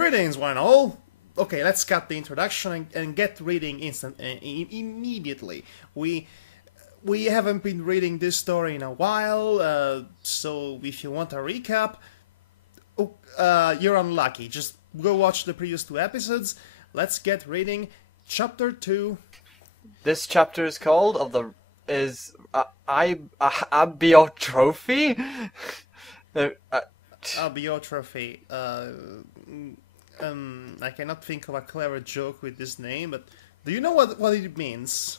Greetings, one and all. Okay, let's cut the introduction and get reading immediately. We haven't been reading this story in a while, so if you want a recap, you're unlucky. Just go watch the previous 2 episodes. Let's get reading chapter 2. This chapter is called Abiotrophy. Abiotrophy. I cannot think of a clever joke with this name, but do you know what it means?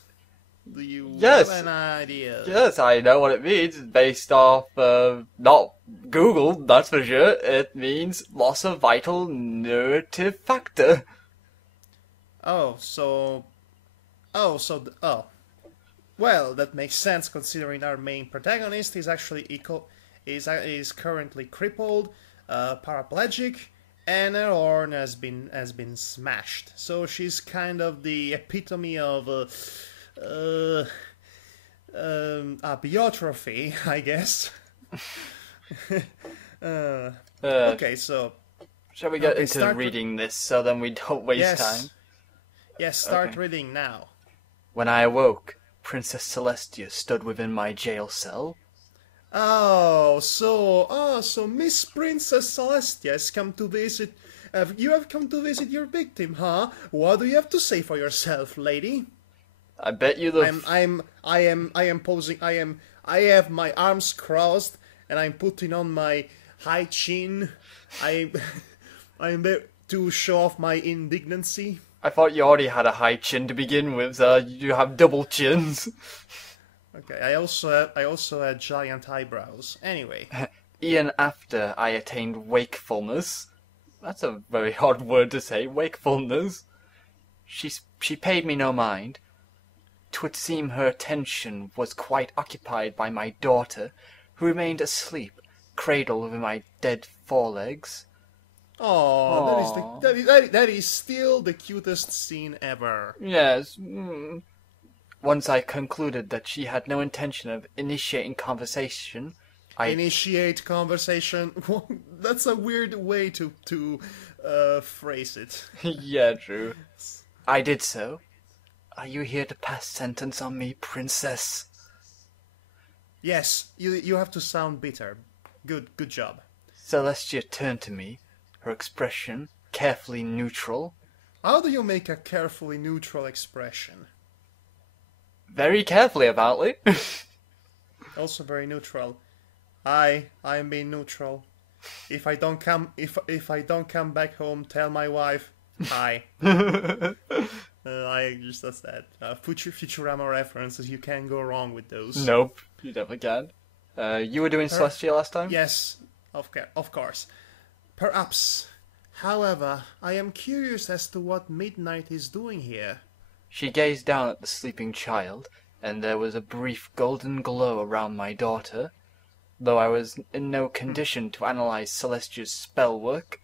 Do you have an idea? Yes, I know what it means. It's based off, not Google, that's for sure. It means loss of vital narrative factor. Well, that makes sense considering our main protagonist is actually is currently crippled, paraplegic, and her horn has been smashed. So she's kind of the epitome of abiotrophy, I guess. Okay, so shall we get into reading this so then we don't waste time? Yes, start reading now. When I awoke, Princess Celestia stood within my jail cell. So Miss Princess Celestia has come to visit. You have come to visit your victim, huh? What do you have to say for yourself, lady? I bet you the. I am posing. I have my arms crossed and I'm putting on my high chin. I'm there to show off my indignancy. I thought you already had a high chin to begin with. You have double chins. Okay, I also had giant eyebrows. Anyway. E'en after I attained wakefulness. That's a very hard word to say, wakefulness. She paid me no mind. 'Twould seem her attention was quite occupied by my daughter, who remained asleep, cradled within my dead forelegs. Oh, that is still the cutest scene ever. Yes. Once I concluded that she had no intention of initiating conversation, Initiate conversation? That's a weird way to phrase it. Yeah, true. I did so. Are you here to pass sentence on me, princess? Yes, you have to sound bitter. Good job. Celestia turned to me, her expression carefully neutral. How do you make a carefully neutral expression? Very carefully, apparently. Also very neutral. I am being neutral. If I don't come back home, tell my wife hi. That's that. Futurama references. You can't go wrong with those. Nope, you definitely can. You were doing Celestia last time? Yes, of course. Perhaps. However, I am curious as to what Midnight is doing here. She gazed down at the sleeping child, and there was a brief golden glow around my daughter. Though I was in no condition to analyze Celestia's spell work,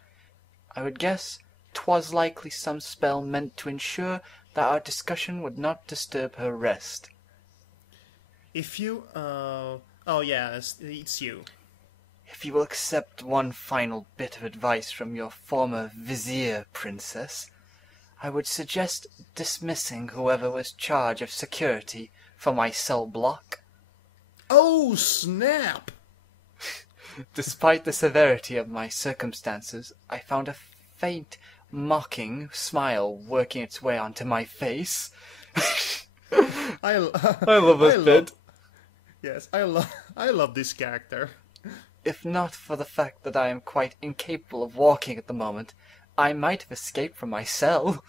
I would guess 'twas likely some spell meant to ensure that our discussion would not disturb her rest. If you, it's you. If you will accept one final bit of advice from your former vizier, princess, I would suggest dismissing whoever was charge of security for my cell block. Oh, snap! Despite the severity of my circumstances, I found a faint, mocking smile working its way onto my face. I love this bit. Yes, I love this character. If not for the fact that I am quite incapable of walking at the moment, I might have escaped from my cell.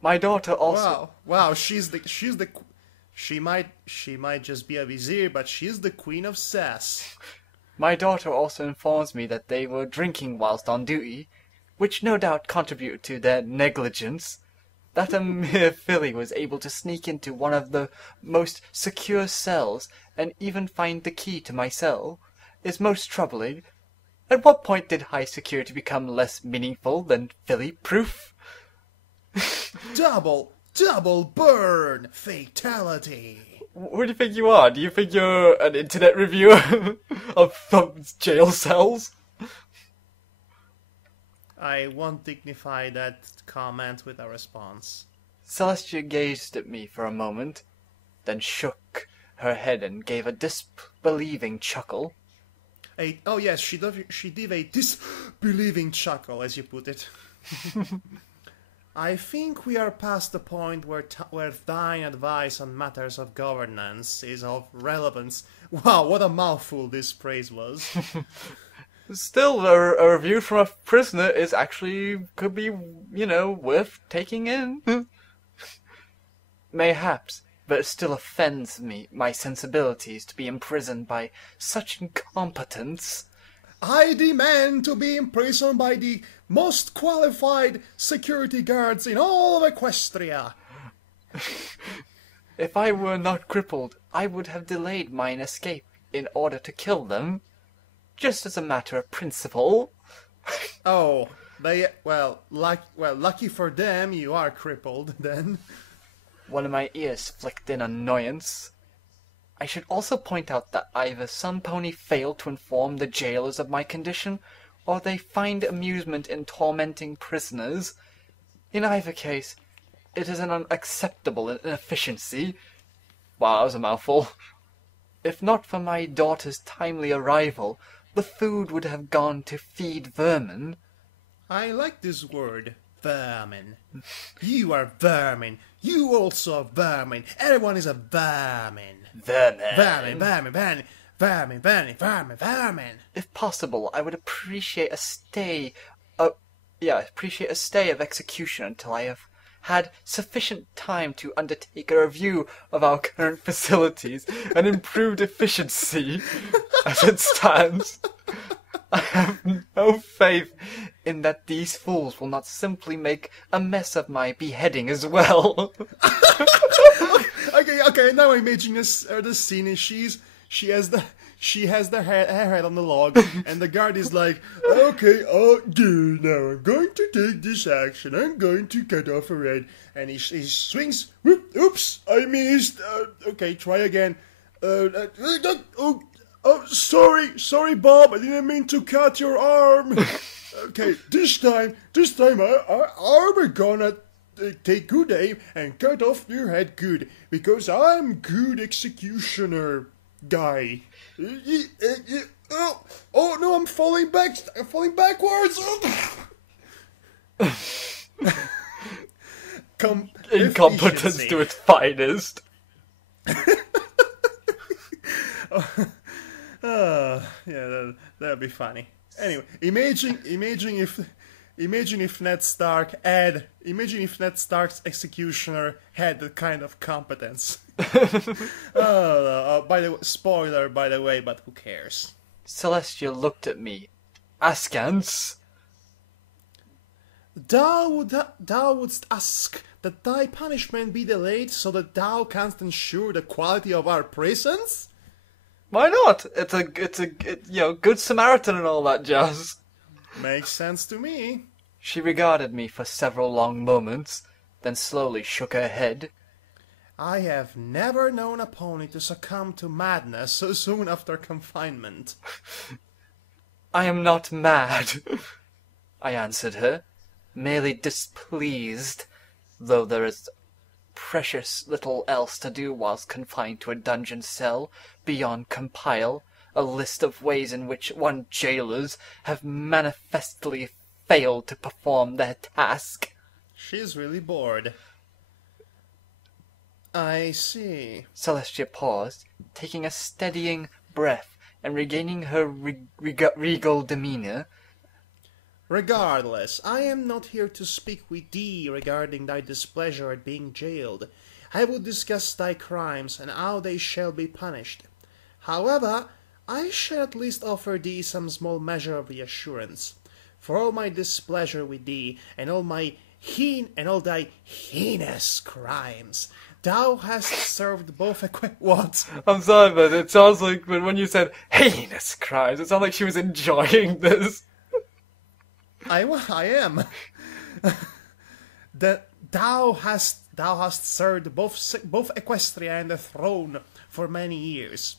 My daughter also. Wow! She might just be a vizier, but she's the queen of sass. My daughter also informs me that they were drinking whilst on duty, which no doubt contributed to their negligence. That a mere filly was able to sneak into one of the most secure cells and even find the key to my cell is most troubling. At what point did high security become less meaningful than filly-proof? Double burn! Fatality! Who do you think you are? Do you think you're an internet reviewer of jail cells? I won't dignify that comment with a response. Celestia gazed at me for a moment, then shook her head and gave a disbelieving chuckle. Oh yes, she did a disbelieving chuckle, as you put it. I think we are past the point where thine advice on matters of governance is of relevance. Wow, what a mouthful this praise was. Still, a review from a prisoner is actually, could be, worth taking in. Mayhaps, but it still offends my sensibilities to be imprisoned by such incompetence. I demand to be imprisoned by the most qualified security guards in all of Equestria. If I were not crippled, I would have delayed mine escape in order to kill them, just as a matter of principle. Oh, lucky for them, you are crippled then. One of my ears flicked in annoyance. I should also point out that either Sun Pony failed to inform the jailers of my condition, or they find amusement in tormenting prisoners. In either case, it is an unacceptable inefficiency. Wow, that was a mouthful. If not for my daughter's timely arrival, the food would have gone to feed vermin. I like this word, vermin. You are vermin. You also are vermin. Everyone is a vermin. Vermin. Vermin. If possible, I would appreciate a stay of execution until I have had sufficient time to undertake a review of our current facilities and improved efficiency. As it stands, I have no faith in that these fools will not simply make a mess of my beheading as well. Okay, now I'm imagining the scene is she has the her head on the log, and the guard is like, okay, now I'm going to take this action. I'm going to cut off her head, and he swings. Oops, I missed. Okay, try again. Sorry, Bob. I didn't mean to cut your arm. Okay, this time, I'm gonna take good aim and cut off your head good, because I'm good executioner guy. Oh no, I'm falling backwards. Incompetence to its finest. Yeah, that'd be funny. Anyway, imagine if Ned Stark's executioner had that kind of competence. By the way, spoiler, by the way, but who cares? Celestia looked at me, askance. Thou wouldst ask that thy punishment be delayed so that thou canst ensure the quality of our prisons? Why not? It's a good Samaritan and all that jazz. Makes sense to me. She regarded me for several long moments, then slowly shook her head. I have never known a pony to succumb to madness so soon after confinement. I am not mad, I answered her, merely displeased, though there is precious little else to do whilst confined to a dungeon cell beyond compile a list of ways in which one jailers have manifestly failed to perform their task. She's really bored. I see. Celestia paused, taking a steadying breath and regaining her regal demeanour. Regardless, I am not here to speak with thee regarding thy displeasure at being jailed. I would discuss thy crimes and how they shall be punished. However, I shall at least offer thee some small measure of reassurance. For all my displeasure with thee, and all thy heinous crimes, thou hast served both what? I'm sorry, but it sounds like when you said heinous crimes, it sounded like she was enjoying this. I am. That thou hast served both Equestria and the throne for many years.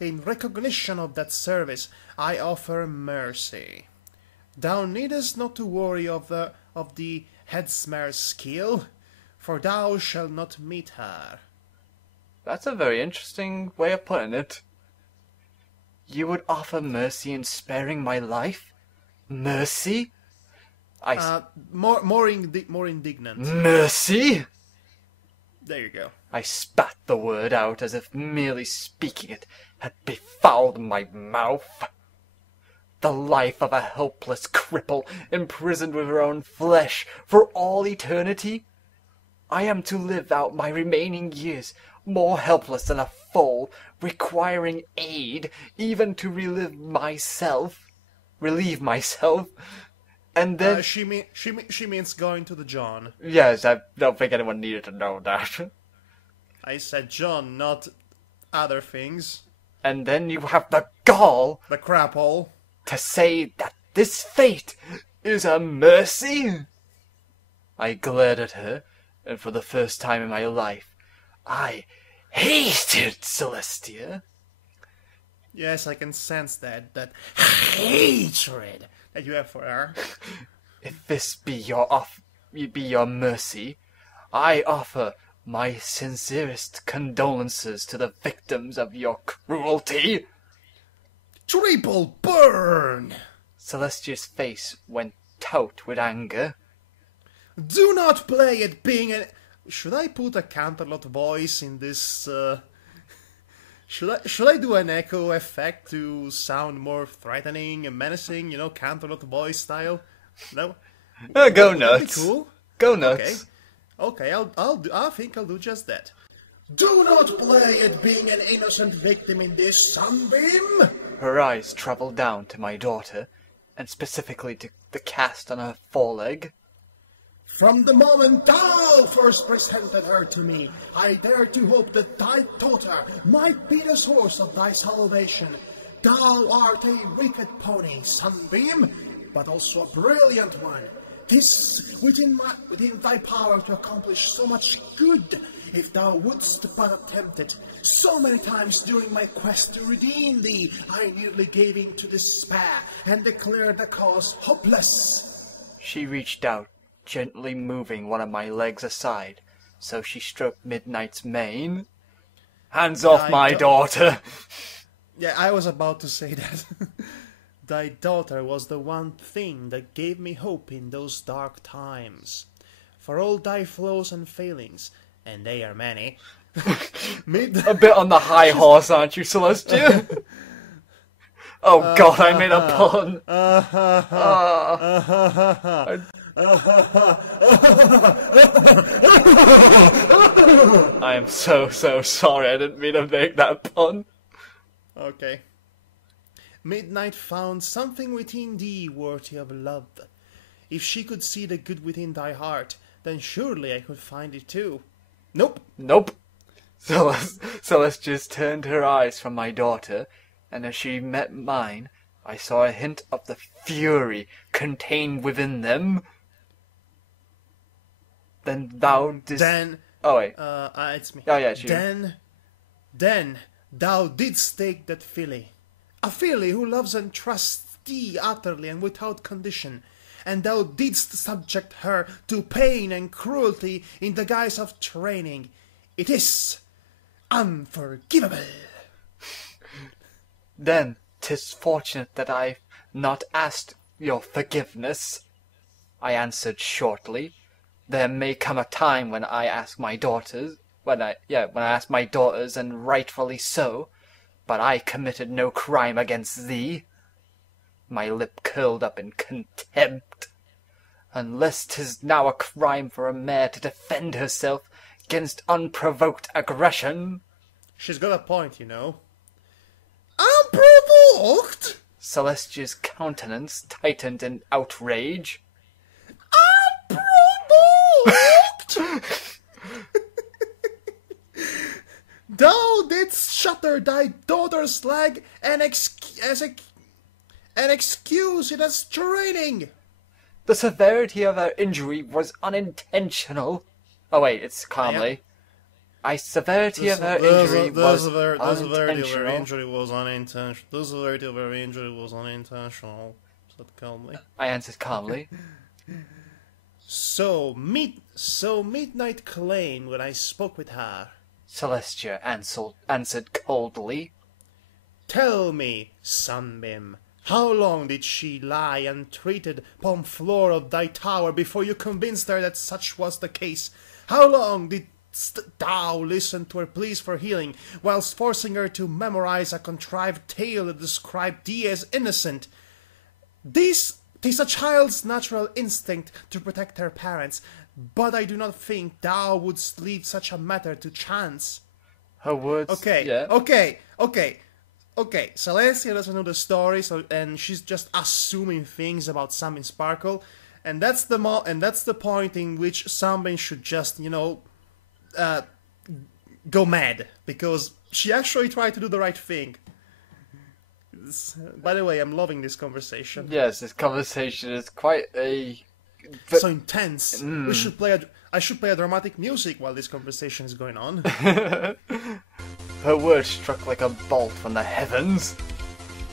In recognition of that service, I offer mercy. Thou needest not to worry of the headsmare's skill, for thou shalt not meet her. That's a very interesting way of putting it. You would offer mercy in sparing my life? Mercy? More indignant. Mercy? There you go. I spat the word out as if merely speaking it had befouled my mouth. The life of a helpless cripple imprisoned with her own flesh for all eternity? I am to live out my remaining years more helpless than a foal, requiring aid even to relieve myself, and then... She means going to the John. Yes, I don't think anyone needed to know that. I said John, not other things. And then you have the gall... The crapple. ...to say that this fate is a mercy? I glared at her, and for the first time in my life, I hated Celestia. Yes, I can sense that hatred that you have for her. If this be your mercy, I offer my sincerest condolences to the victims of your cruelty. Triple burn! Celestia's face went taut with anger. Do not play at being an... Should I put a Canterlot voice in this... Should I do an echo effect to sound more threatening and menacing? You know, Canterlot voice style? No? Go nuts. That'd be cool. Go nuts. Okay, I think I'll do just that. Do not play at being an innocent victim in this, Sunbeam! Her eyes travelled down to my daughter, and specifically to the cast on her foreleg. From the moment thou first presented her to me, I dared to hope that thy daughter might be the source of thy salvation. Thou art a wicked pony, Sunbeam, but also a brilliant one. 'Tis within thy power to accomplish so much good, if thou wouldst but attempt it. So many times during my quest to redeem thee, I nearly gave in to despair, and declared the cause hopeless. She reached out, gently moving one of my legs aside, so she stroked Midnight's mane. Hands off my daughter! Yeah, I was about to say that. Thy daughter was the one thing that gave me hope in those dark times. For all thy flaws and failings, and they are many... A bit on the high horse, aren't you, Celestia? Oh god, I made a pun! I am so sorry, I didn't mean to make that pun. Okay. Midnight found something within thee worthy of love. If she could see the good within thy heart, then surely I could find it too. Nope. Celestia turned her eyes from my daughter, and as she met mine, I saw a hint of the fury contained within them. Then thou didst... Then... Oh, wait. It's me. Oh, yeah, it's you. Then thou didst take that filly. A filly who loves and trusts thee utterly and without condition. And thou didst subject her to pain and cruelty in the guise of training. It is unforgivable. Then 'tis fortunate that I've not asked your forgiveness, I answered shortly. There may come a time when I ask my daughters, when I ask my daughters, and rightfully so, but I committed no crime against thee. My lip curled up in contempt. Unless 'tis now a crime for a mare to defend herself against unprovoked aggression. She's got a point, you know. Unprovoked? Celestia's countenance tightened in outrage. Unprovoked? Thou didst shatter thy daughter's leg and excuse it as training. The severity of her injury was unintentional. Oh wait, it's calmly. The severity of her injury was unintentional. The severity of her injury was unintentional. said calmly. I answered calmly. So midnight claimed when I spoke with her. Celestia answered coldly. Tell me, Sunbeam, how long did she lie untreated upon floor of thy tower before you convinced her that such was the case? How long didst thou listen to her pleas for healing, whilst forcing her to memorize a contrived tale that described thee as innocent? This is a child's natural instinct to protect her parents, but I do not think thou wouldst leave such a matter to chance. Her words... Okay, yeah. okay. Celestia doesn't know the story, and she's just assuming things about Sunbeam Sparkle, and that's the point in which Sunbeam should just, go mad, because she actually tried to do the right thing. By the way, I'm loving this conversation. Yes, this conversation is quite so intense. I should play a dramatic music while this conversation is going on. Her words struck like a bolt from the heavens,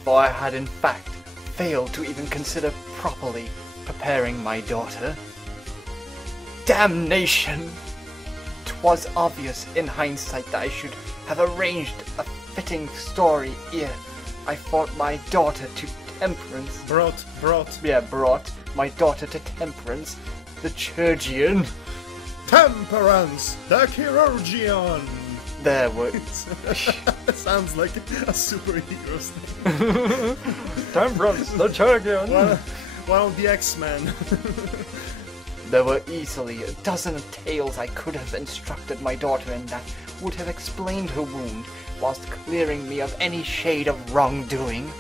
for I had in fact failed to even consider properly preparing my daughter. Damnation! 'Twas obvious in hindsight that I should have arranged a fitting story ere I brought my daughter to Temperance. Brought my daughter to Temperance the Chirurgeon. Temperance the Chirurgeon! There were... Sounds like a superhero's name. Temperance the Chirurgeon! One of the X-Men. There were easily a dozen of tales I could have instructed my daughter in that would have explained her wound, whilst clearing me of any shade of wrongdoing.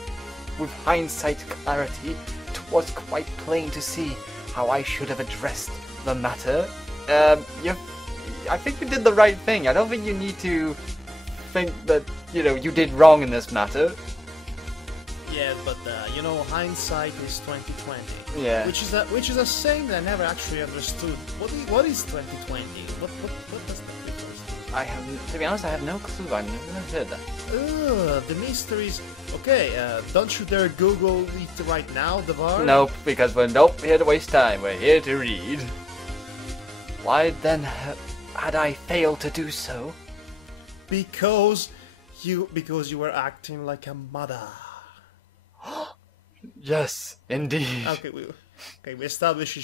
With hindsight's clarity, 'twas quite plain to see how I should have addressed the matter. I think you did the right thing. I don't think you need to think that, you did wrong in this matter. Yeah, but hindsight is 20/20. Yeah. Which is a saying that I never actually understood. What is 20/20? What does that refer To be honest, I have no clue. I've never heard that. The mysteries. Okay, don't you dare Google it right now, Devar. Nope, because we're not here to waste time. We're here to read. Why then had I failed to do so? Because you were acting like a mother. Yes, indeed. Okay, we established we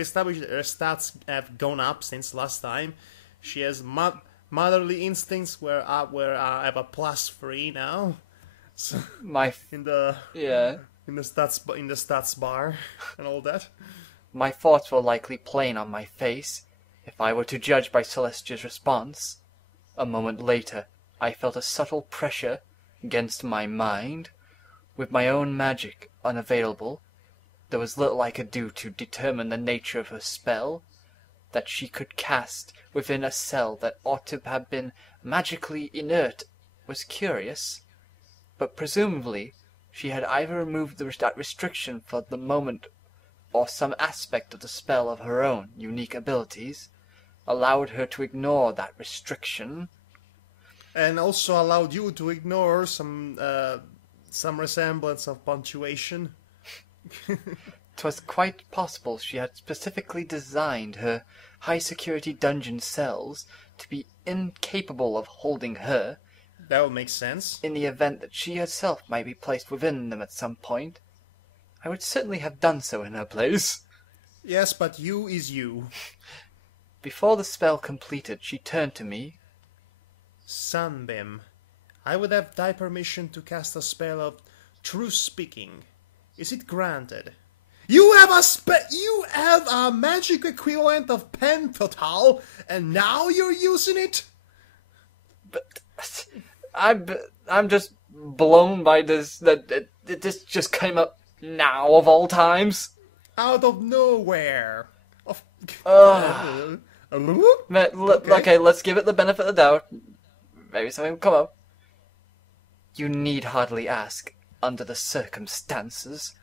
established that her stats have gone up since last time. She has motherly instincts where I have a +3 now. So in the stats bar and all that. My thoughts were likely plain on my face, if I were to judge by Celestia's response. A moment later, I felt a subtle pressure against my mind. With my own magic unavailable, there was little I could do to determine the nature of her spell. That she could cast within a cell that ought to have been magically inert was curious, but presumably she had either removed that restriction for the moment, or some aspect of the spell of her own unique abilities allowed her to ignore that restriction. And also allowed you to ignore some resemblance of punctuation. 'Twas quite possible she had specifically designed her high-security dungeon cells to be incapable of holding her. That would make sense. In the event that she herself might be placed within them at some point. I would certainly have done so in her place. Yes, but you is you. Before the spell completed, she turned to me. Sunbeam, I would have thy permission to cast a spell of truth speaking. Is it granted? You have a magic equivalent of Pentotal, and now you're using it? But I'm just blown by this, that this just came up now of all times. Out of nowhere. Okay, let's give it the benefit of the doubt. Maybe something will come up. You need hardly ask, under the circumstances.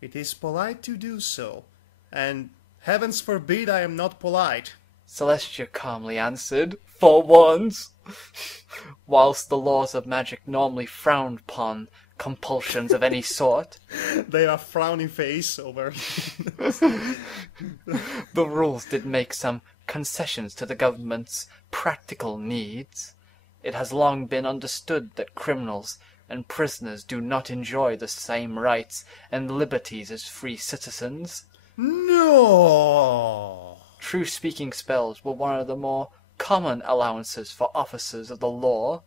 It is polite to do so, and heavens forbid I am not polite. Celestia calmly answered, "For once." Whilst the laws of magic normally frowned upon compulsions of any sort, They are frowning face over. the rules did make some concessions to the government's practical needs. It has long been understood that criminals and prisoners do not enjoy the same rights and liberties as free citizens. No. True speaking spells were one of the more common allowances for officers of the law,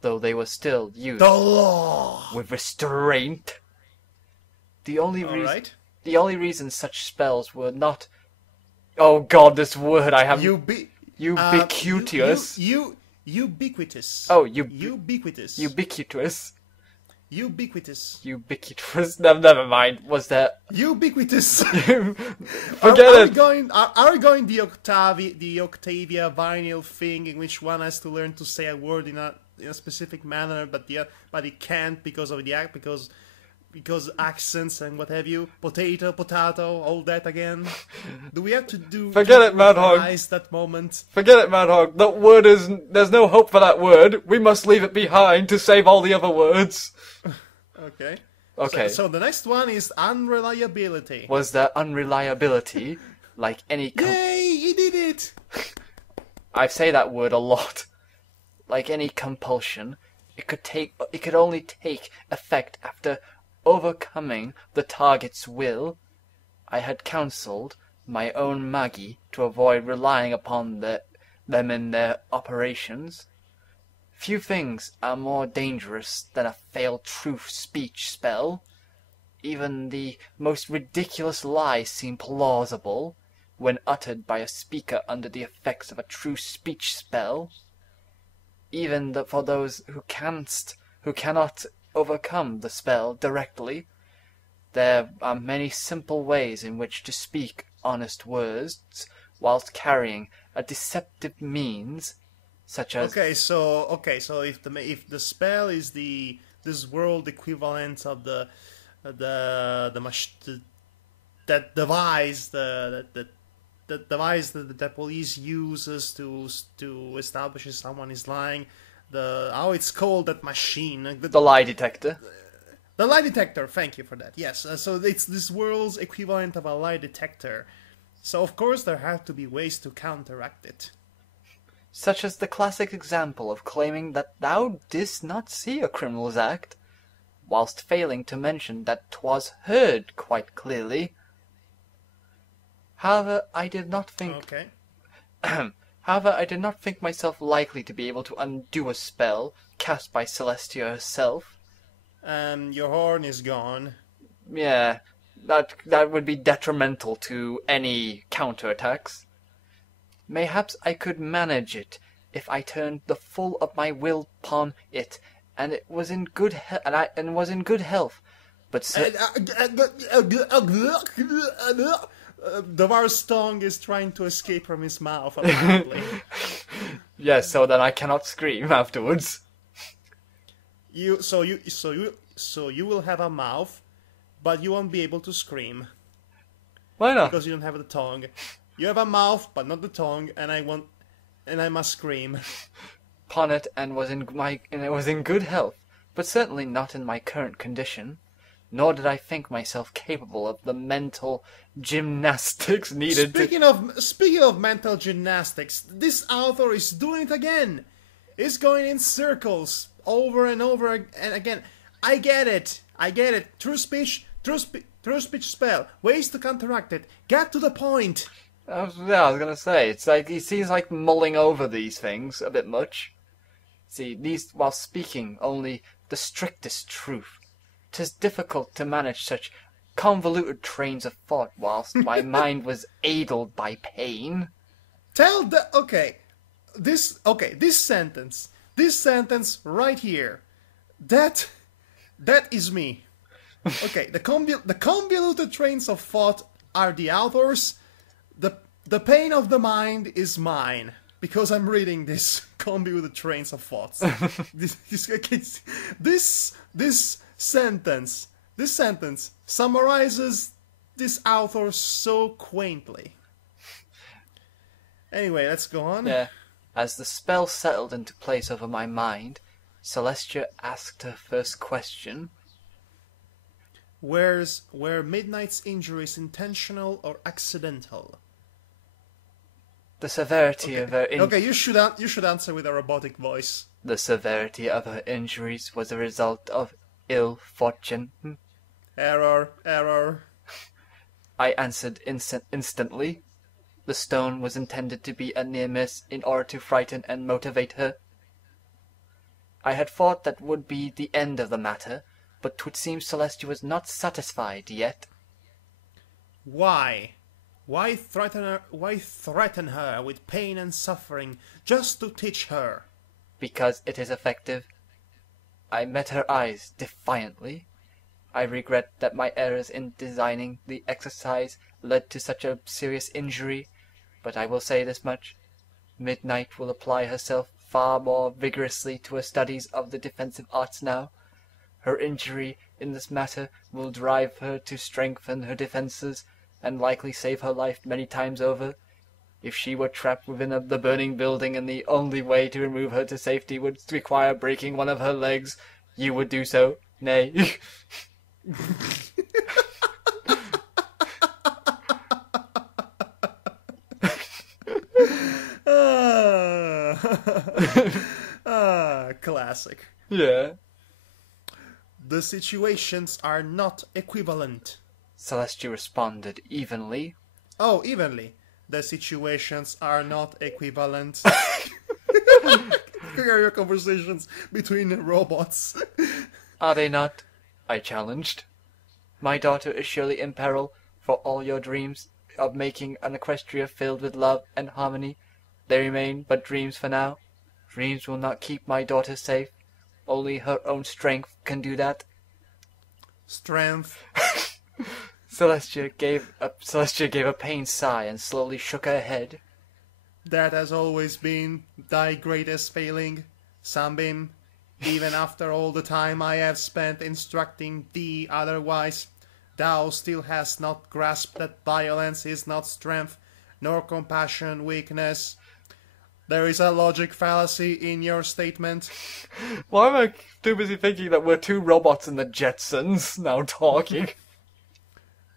though they were still used The law. with restraint. The only All reason right. the only reason such spells were not, oh god, this word I have, ubiquitous. Ubiquitous. Oh, Ubiquitous. ubiquitous. Ubiquitous. Ubiquitous. Never mind. Was there? Ubiquitous. Forget it. Are we going the Octavia vinyl thing in which one has to learn to say a word in a specific manner, but he can't because of the act because accents and what have you. Potato, all that again. Do we have to do? Forget it, Madhog. That moment. Forget it, Madhog. That word is. There's no hope for that word. We must leave it behind to save all the other words. Okay. Okay. So the next one is unreliability. Was there unreliability, like any? Yay! He did it. I say that word a lot. Like any compulsion, it could only take effect after overcoming the target's will. I had counselled my own Maggie to avoid relying upon them in their operations. Few things are more dangerous than a failed truth speech spell. Even the most ridiculous lies seem plausible when uttered by a speaker under the effects of a true speech spell. Even for those who cannot overcome the spell directly, there are many simple ways in which to speak honest words whilst carrying a deceptive means, such as So if the spell is this world equivalent of that device that the police uses to establish if someone is lying, how it's called, that machine, the lie detector. The lie detector. Thank you for that. Yes, so it's this world's equivalent of a lie detector. So of course there have to be ways to counteract it. Such as the classic example of claiming that thou didst not see a criminal's act, whilst failing to mention that 'twas heard quite clearly. However, I did not think. Okay. However, I did not think myself likely to be able to undo a spell cast by Celestia herself. Your horn is gone. Yeah, that would be detrimental to any counterattacks. Mayhaps I could manage it if I turned the full of my will upon it, and it was in good health. But Davar's tongue is trying to escape from his mouth, apparently. yes, so then I cannot scream afterwards. So you will have a mouth, but you won't be able to scream. Why not? Because you don't have the tongue. You have a mouth, but not the tongue, and I must scream. Upon it, and it was in good health, but certainly not in my current condition. Nor did I think myself capable of the mental gymnastics needed. Speaking of mental gymnastics, this author is doing it again. He's going in circles over and over and again. I get it. True speech spell. Ways to counteract it. Get to the point. I was gonna say, it's like he seems like mulling over these things a bit much. See, these while speaking only the strictest truth. 'Tis difficult to manage such convoluted trains of thought whilst my mind was addled by pain. This sentence right here, that is me. Okay, the convoluted trains of thought are the authors. The pain of the mind is mine, because I'm reading this convoluted trains of thoughts. This sentence summarizes this author so quaintly. Anyway, let's go on. Yeah. As the spell settled into place over my mind, Celestia asked her first question. Were Midnight's injuries intentional or accidental? The severity of her Okay, you should answer with a robotic voice. The severity of her injuries was a result of ill fortune. Error. I answered instantly. The stone was intended to be a near miss in order to frighten and motivate her. I had thought that would be the end of the matter, but 'twould seem Celestia was not satisfied yet. Why? Why threaten her with pain and suffering just to teach her? Because it is effective. I met her eyes defiantly. I regret that my errors in designing the exercise led to such a serious injury, but I will say this much. Midnight will apply herself far more vigorously to her studies of the defensive arts now. Her injury in this matter will drive her to strengthen her defenses, and likely save her life many times over. If she were trapped within the burning building and the only way to remove her to safety would require breaking one of her legs, you would do so, nay. Classic. Yeah. The situations are not equivalent. Celestia responded evenly. Oh, evenly. The situations are not equivalent. Your conversations between robots. Are they not? I challenged. My daughter is surely in peril, for all your dreams of making an Equestria filled with love and harmony. They remain but dreams for now. Dreams will not keep my daughter safe. Only her own strength can do that. Strength. Celestia gave a pained sigh and slowly shook her head. That has always been thy greatest failing, Sunbeam. Even after all the time I have spent instructing thee otherwise, thou still hast not grasped that violence is not strength, nor compassion weakness. There is a logic fallacy in your statement. Why am I too busy thinking that we're two robots in the Jetsons now talking?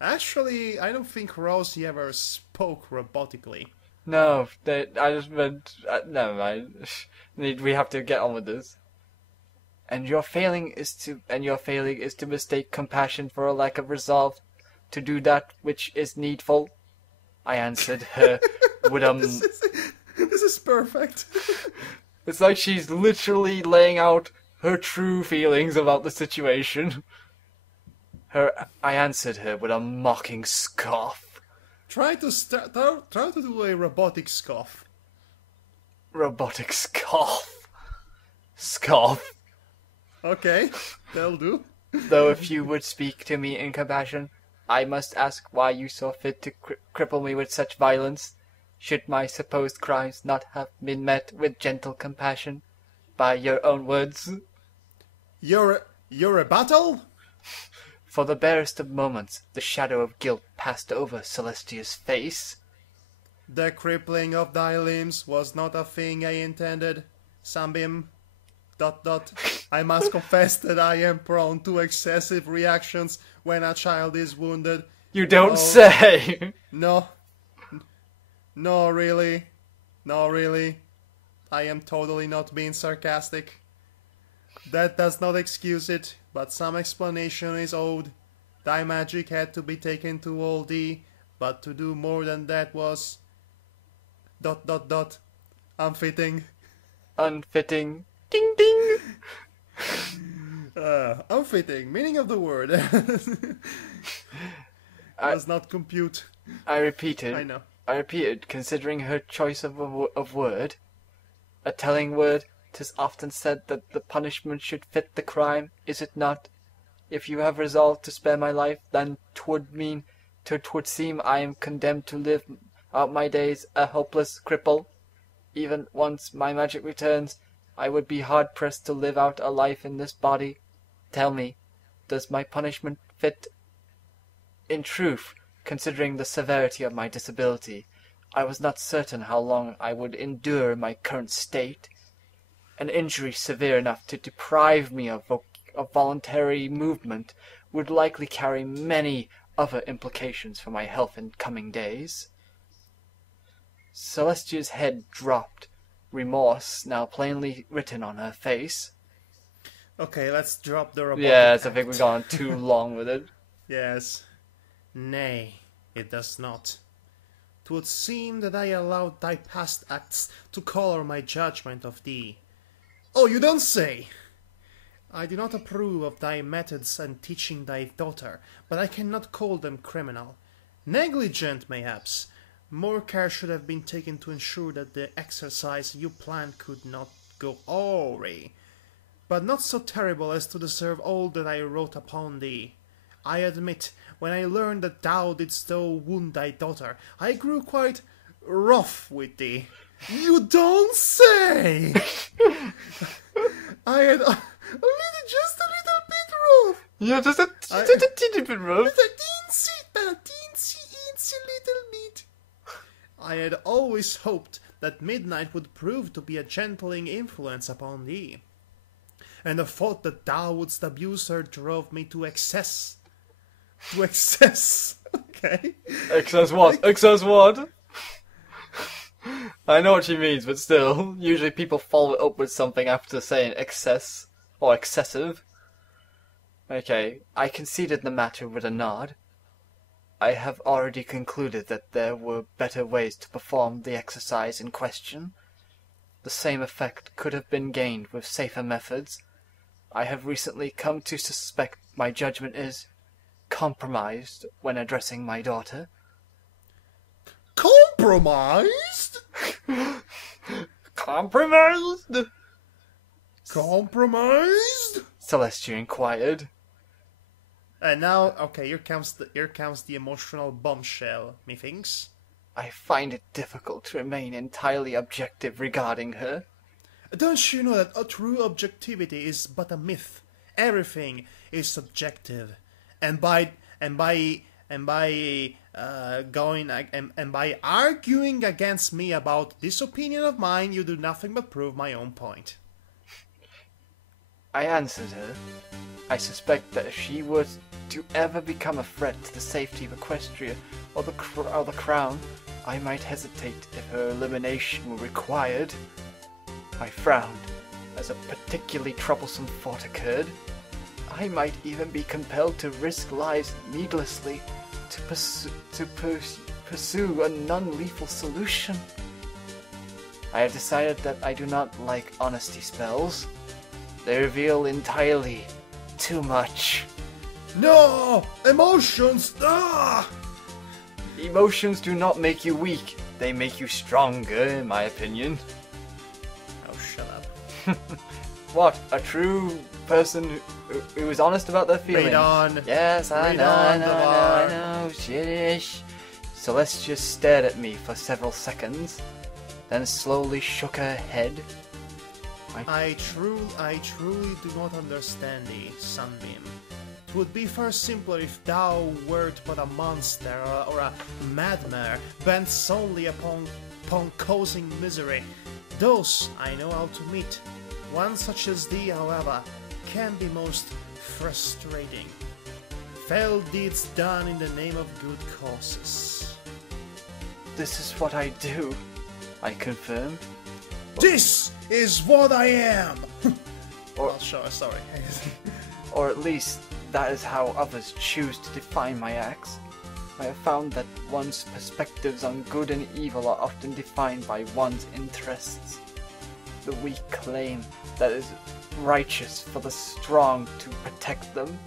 Actually, I don't think Rosie ever spoke robotically. No, I just meant... never mind. We have to get on with this. And your failing is to mistake compassion for a lack of resolve to do that which is needful. I answered her with This is perfect. It's like she's literally laying out her true feelings about the situation. I answered her with a mocking scoff. Try to do a robotic scoff. Robotic scoff. Scoff. Okay, that'll do. Though if you would speak to me in compassion, I must ask why you saw fit to cripple me with such violence. Should my supposed crimes not have been met with gentle compassion? By your own words. Your rebuttal? For the barest of moments, the shadow of guilt passed over Celestia's face. The crippling of thy limbs was not a thing I intended, Sunbeam. ... I must confess that I am prone to excessive reactions when a child is wounded. You don't say! No, really. I am totally not being sarcastic. That does not excuse it, but some explanation is owed. Thy magic had to be taken to all thee, but to do more than that was... ... unfitting. Unfitting. Ding ding! Unfitting, meaning of the word. Does not compute. I repeated. I know. I repeated, considering her choice of word. A telling word. 'Tis often said that the punishment should fit the crime, is it not? If you have resolved to spare my life, then 'twould seem I am condemned to live out my days a helpless cripple. Even once my magic returns, I would be hard-pressed to live out a life in this body. Tell me, does my punishment fit? In truth, considering the severity of my disability, I was not certain how long I would endure my current state. An injury severe enough to deprive me of voluntary movement would likely carry many other implications for my health in coming days. Celestia's head dropped, remorse now plainly written on her face. Okay, let's drop the robotic Yes, I act. think we've gone too long with it. Yes. Nay, it does not. 'Twould seem that I allowed thy past acts to colour my judgment of thee. Oh, you don't say! I do not approve of thy methods and teaching thy daughter, but I cannot call them criminal. Negligent, mayhaps. More care should have been taken to ensure that the exercise you planned could not go awry, but not so terrible as to deserve all that I wrote upon thee. I admit, when I learned that thou didst so wound thy daughter, I grew quite rough with thee. You don't say! I had just a little bit rough. Yeah, just a teeny bit rough. Just a teensy little bit. I had always hoped that midnight would prove to be a gentling influence upon thee, and the thought that thou wouldst abuse her drove me to excess. To excess, okay? Excess what? Excess what? I know what she means, but still, usually people follow it up with something after saying excess, or excessive. Okay, I conceded the matter with a nod. I have already concluded that there were better ways to perform the exercise in question. The same effect could have been gained with safer methods. I have recently come to suspect my judgment is compromised when addressing my daughter. Compromised? Compromised? Compromised? Celestia inquired. And now, okay, here comes the emotional bombshell, methinks. I find it difficult to remain entirely objective regarding her. Don't you know that a true objectivity is but a myth? Everything is subjective, and by arguing against me about this opinion of mine, you do nothing but prove my own point. I answered her. I suspect that if she were to ever become a threat to the safety of Equestria or the crown, I might hesitate if her elimination were required. I frowned, as a particularly troublesome thought occurred. I might even be compelled to risk lives needlessly to pursue a non-lethal solution. I have decided that I do not like honesty spells. They reveal entirely too much. No! Emotions! Ah! Emotions do not make you weak. They make you stronger, in my opinion. Oh, shut up. What? A true person who is honest about their feelings? Read on. Yes, I Read know, on, I know. Shitish. Celestia stared at me for several seconds, then slowly shook her head. I truly do not understand thee, Sunbeam. 'Twould be far simpler if thou wert but a monster or a madmare bent solely upon causing misery. Those I know how to meet. One such as thee, however, can be most frustrating. Fell deeds done in the name of good causes. This is what I do, I confirmed. This is what I am! Or, Oh, sure, sorry. or at least that is how others choose to define my acts. I have found that one's perspectives on good and evil are often defined by one's interests. The weak claim that it is righteous for the strong to protect them.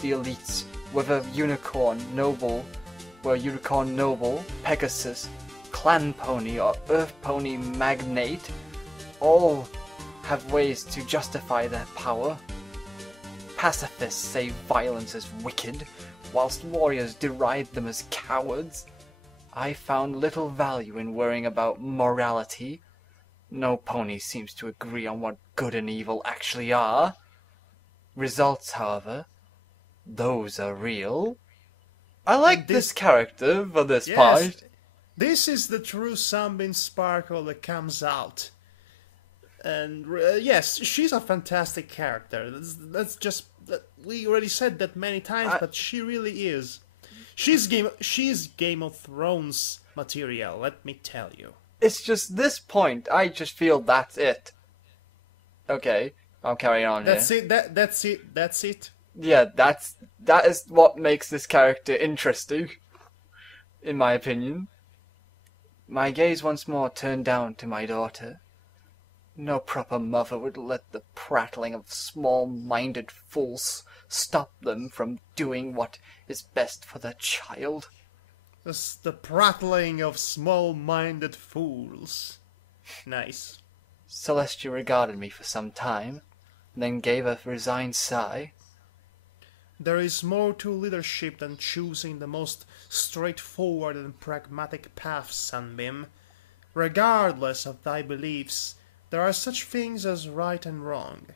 The elites, whether unicorn noble, Pegasus, clan pony, or earth pony magnate, all have ways to justify their power. Pacifists say violence is wicked, whilst warriors deride them as cowards. I found little value in worrying about morality. No pony seems to agree on what good and evil actually are. Results, however, those are real. I like this character for this part. This is the true Sunbeam sparkle that comes out. And yes, she's a fantastic character. That's just we already said that many times, but she really is. She's Game of Thrones material. Let me tell you. It's just this point. I just feel that's it. Okay, I'll carry on. That's here. it. That's it. That's it. Yeah, that is what makes this character interesting, in my opinion. My gaze once more turned down to my daughter. No proper mother would let the prattling of small-minded fools stop them from doing what is best for their child. The prattling of small-minded fools. Nice. Celestia regarded me for some time, then gave a resigned sigh. There is more to leadership than choosing the most straightforward and pragmatic path, Sunbeam. Regardless of thy beliefs, there are such things as right and wrong.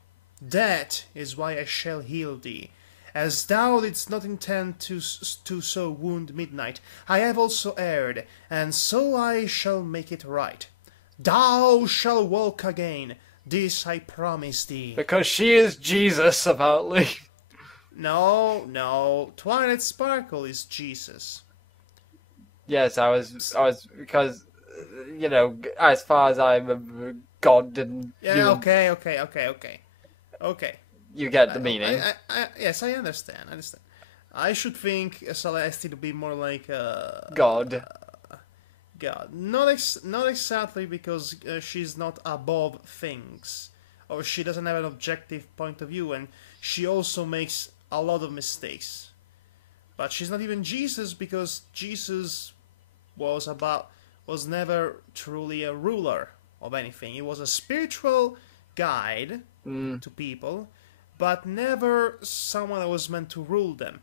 That is why I shall heal thee. As thou didst not intend to so wound Midnight, I have also erred, and so I shall make it right. Thou shalt walk again, this I promise thee. Because she is Jesus, apparently. No, Twilight Sparkle is Jesus. Yes, I was because, you know, as far as I'm a god and yeah, okay. You get the meaning. Yes, I understand. I should think Celeste to be more like God. God, not exactly because she's not above things, or she doesn't have an objective point of view, and she also makes a lot of mistakes. But she's not even Jesus, because Jesus was never truly a ruler of anything. He was a spiritual guide to people, but never someone that was meant to rule them.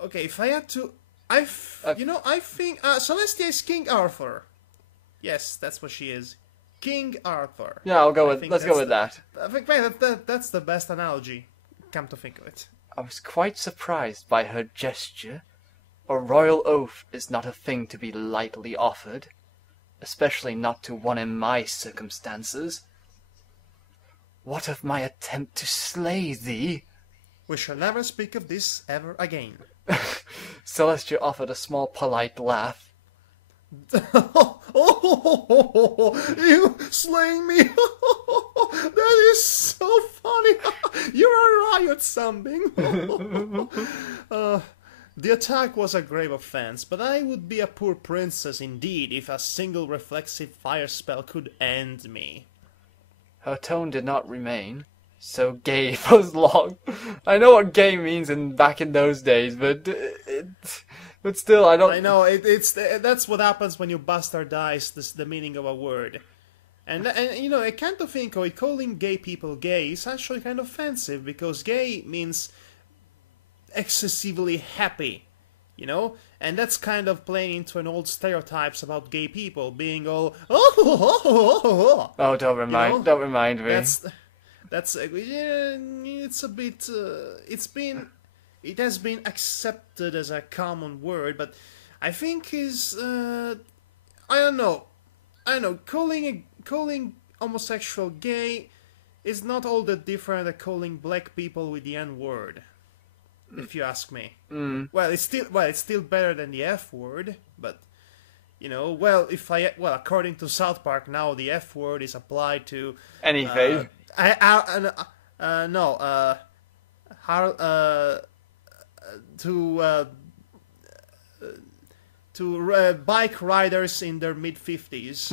Okay, if I had to, I think Celestia is King Arthur. Yes, that's what she is, King Arthur. Yeah, let's go with that. I think that's the best analogy. Come to think of it. I was quite surprised by her gesture. A royal oath is not a thing to be lightly offered, especially not to one in my circumstances. What of my attempt to slay thee? We shall never speak of this ever again. Celestia offered a small polite laugh. You slaying me? That is so funny. You're a riot, Sunbeam. The attack was a grave offense, but I would be a poor princess indeed if a single reflexive fire spell could end me. Her tone did not remain so gay for as long. I know what gay means back in those days, but still, I don't. I know that's what happens when you bastardize the meaning of a word, and you know, I kind of think calling gay people gay is actually kind of offensive, because gay means excessively happy, you know, and that's kind of playing into an old stereotypes about gay people being all oh, don't remind me. That's yeah, it's a bit it has been accepted as a common word, but I think is I don't know, calling homosexual gay is not all that different than calling black people with the N-word, if you ask me. Well, it's still better than the F word, but you know, according to South Park now, the F word is applied to anything. To bike riders in their mid-50s.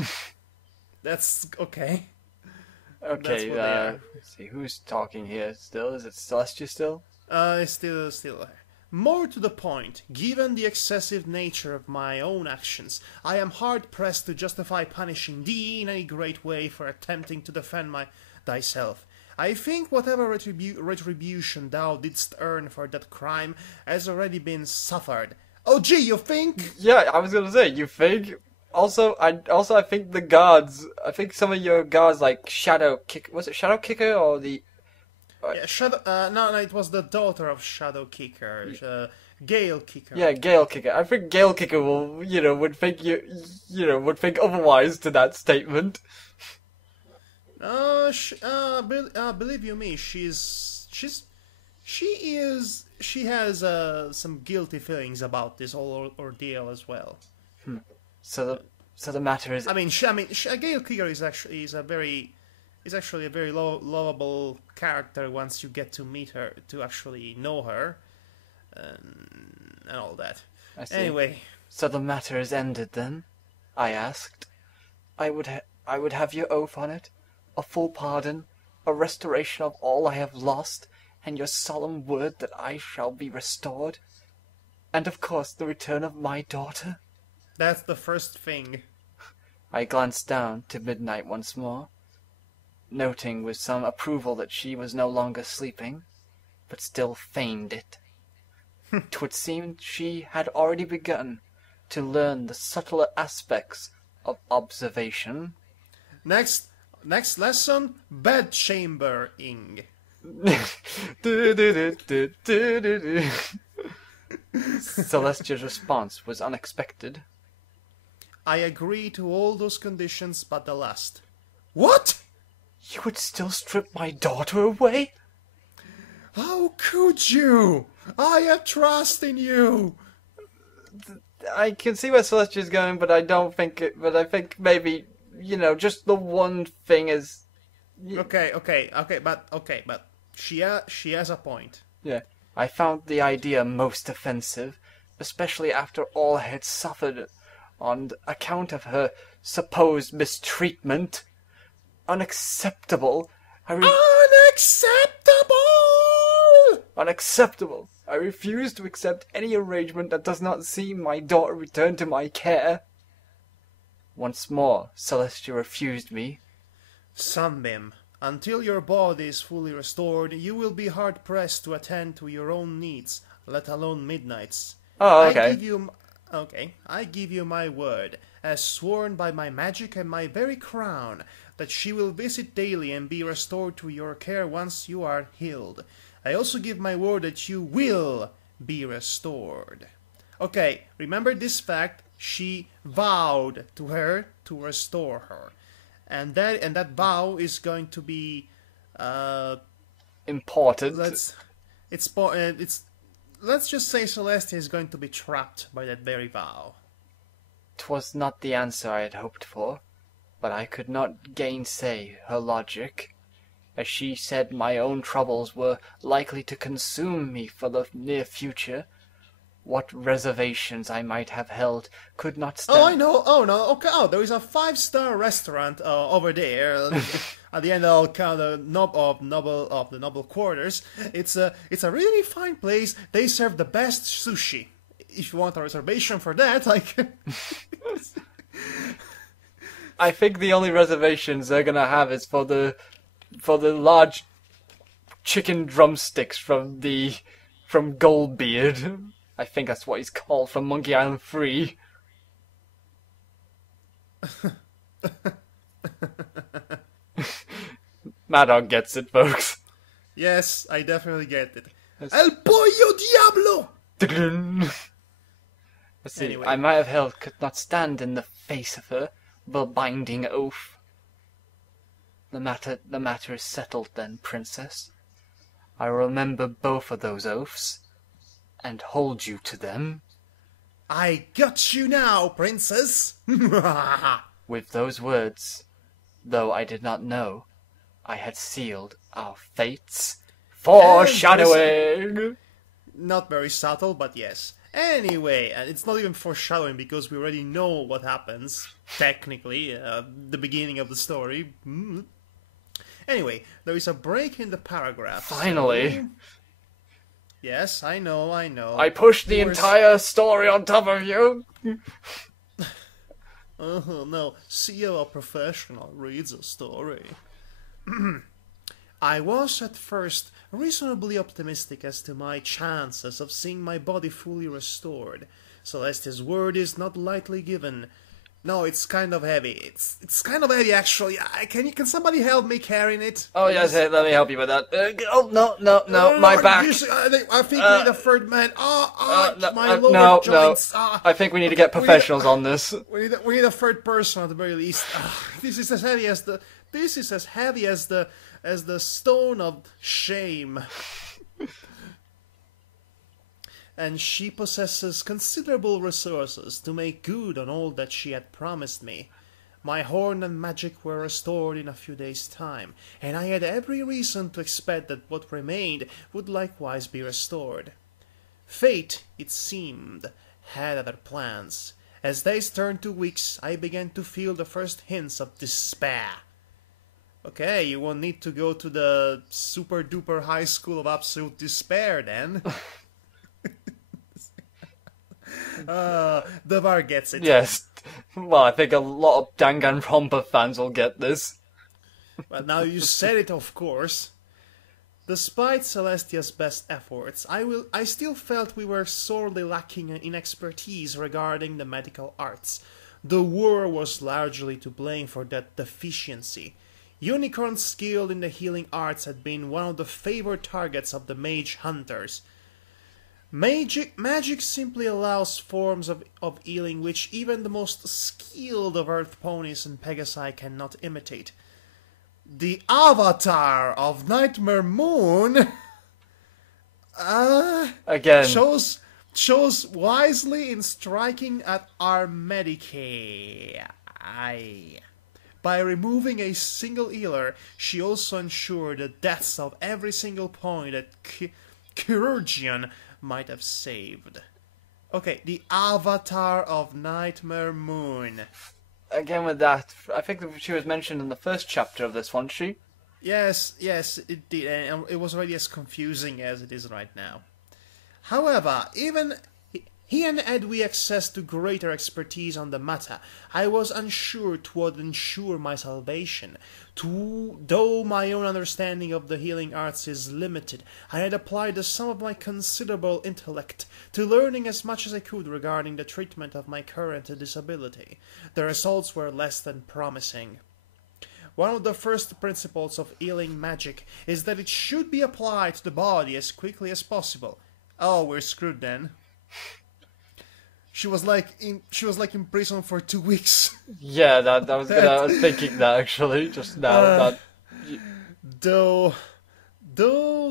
That's okay. Okay, let's see, who's talking here still? Is it Celestia still? It's still there. More to the point, given the excessive nature of my own actions, I am hard-pressed to justify punishing thee in any great way for attempting to defend thyself. I think whatever retribution thou didst earn for that crime has already been suffered. Oh gee, you think? Yeah, I was gonna say, you think? Also, I think the guards, some of your guards, like Shadow Kicker, was it Shadow Kicker or the... Yeah, Shadow. No, it was the daughter of Shadow Kicker, Gale Kicker. Yeah, Gale Kicker. I think Gale Kicker will, would think would think otherwise to that statement. Believe you me, she has some guilty feelings about this whole ordeal as well. So the matter is. Gale Kicker is actually a very lovable character once you get to meet her, to actually know her, and all that. I see. Anyway, so the matter is ended then? I asked. I would have your oath on it, a full pardon, a restoration of all I have lost, and your solemn word that I shall be restored, and of course the return of my daughter. That's the first thing. I glanced down to midnight once more, noting with some approval that she was no longer sleeping, but still feigned it. 'Twould seem she had already begun to learn the subtler aspects of observation. Next lesson, bedchambering. Celestia's response was unexpected. I agree to all those conditions but the last. What? You would still strip my daughter away? How could you? I have trust in you. I can see where Celestia's going, but I don't think it. But I think maybe just the one thing is. Okay, but she has a point. Yeah, I found the idea most offensive, especially after all I had suffered on account of her supposed mistreatment. Unacceptable. Unacceptable! I refuse to accept any arrangement that does not see my daughter return to my care. Once more, Celestia refused me. Sunbeam, until your body is fully restored, you will be hard-pressed to attend to your own needs, let alone Midnight's. Oh, okay. I give you my word, as sworn by my magic and my very crown, that she will visit daily and be restored to your care once you are healed. I also give my word that you will be restored. Okay, remember this fact, she vowed to her to restore her. And that vow is going to be important. Let's just say Celestia is going to be trapped by that very vow. 'Twas not the answer I had hoped for, but I could not gainsay her logic. As she said my own troubles were likely to consume me for the near future, what reservations I might have held could not stand. Oh, I know. Oh, no. Okay. Oh, there is a 5-star restaurant over there at the end of the noble quarters. It's a really fine place. They serve the best sushi. If you want a reservation for that, I think the only reservations they're gonna have is for the large chicken drumsticks from Goldbeard. I think that's what he's called from Monkey Island 3. Madhog gets it, folks. Yes, I definitely get it. El pollo diablo! Let's see. Anyway. I might have held could not stand in the face of her, the binding oath. The matter is settled then, Princess. I remember both of those oaths, and hold you to them. I got you now, Princess! With those words, though I did not know, I had sealed our fates. Foreshadowing! Not very subtle, but yes. Anyway, and it's not even foreshadowing because we already know what happens, technically, the beginning of the story. Anyway, there is a break in the paragraph. Finally! So... Yes, I know. I pushed the entire story on top of you! No, see how a professional reads a story. I was at first reasonably optimistic as to my chances of seeing my body fully restored. Celestia's word is not lightly given. No, it's kind of heavy. It's kind of heavy, actually. Can somebody help me carrying it? Oh, yes, let me help you with that. Oh, no, my back. I think we need a third man. My lower joints. I think we need to get professionals on this. We need a third person at the very least. This is as heavy as the stone of shame. And she possesses considerable resources to make good on all that she had promised me. My horn and magic were restored in a few days' time, and I had every reason to expect that what remained would likewise be restored. Fate, it seemed, had other plans. As days turned to weeks, I began to feel the first hints of despair. Okay, you won't need to go to the super-duper high school of absolute despair, then. The bar gets it. Yes. Well, I think a lot of Danganronpa fans will get this. Well, now you said it, of course. Despite Celestia's best efforts, I still felt we were sorely lacking in expertise regarding the medical arts. The war was largely to blame for that deficiency. Unicorn's skill in the healing arts had been one of the favored targets of the mage hunters. Magic simply allows forms of healing which even the most skilled of earth ponies and pegasi cannot imitate. The avatar of Nightmare Moon again chose wisely in striking at our Medicae. By removing a single healer, she also ensured the deaths of every single pony that Chirurgeon might have saved. Okay, the avatar of Nightmare Moon. Again with that, I think she was mentioned in the first chapter of this, wasn't she? Yes, it did, and it was already as confusing as it is right now. However, even he and had we access to greater expertise on the matter, I was unsure 'twould ensure my salvation. Though my own understanding of the healing arts is limited, I had applied the sum of my considerable intellect to learning as much as I could regarding the treatment of my current disability. The results were less than promising. One of the first principles of healing magic is that it should be applied to the body as quickly as possible. Oh, we're screwed then. She was like in prison for 2 weeks. Yeah, I was thinking that actually just now. Though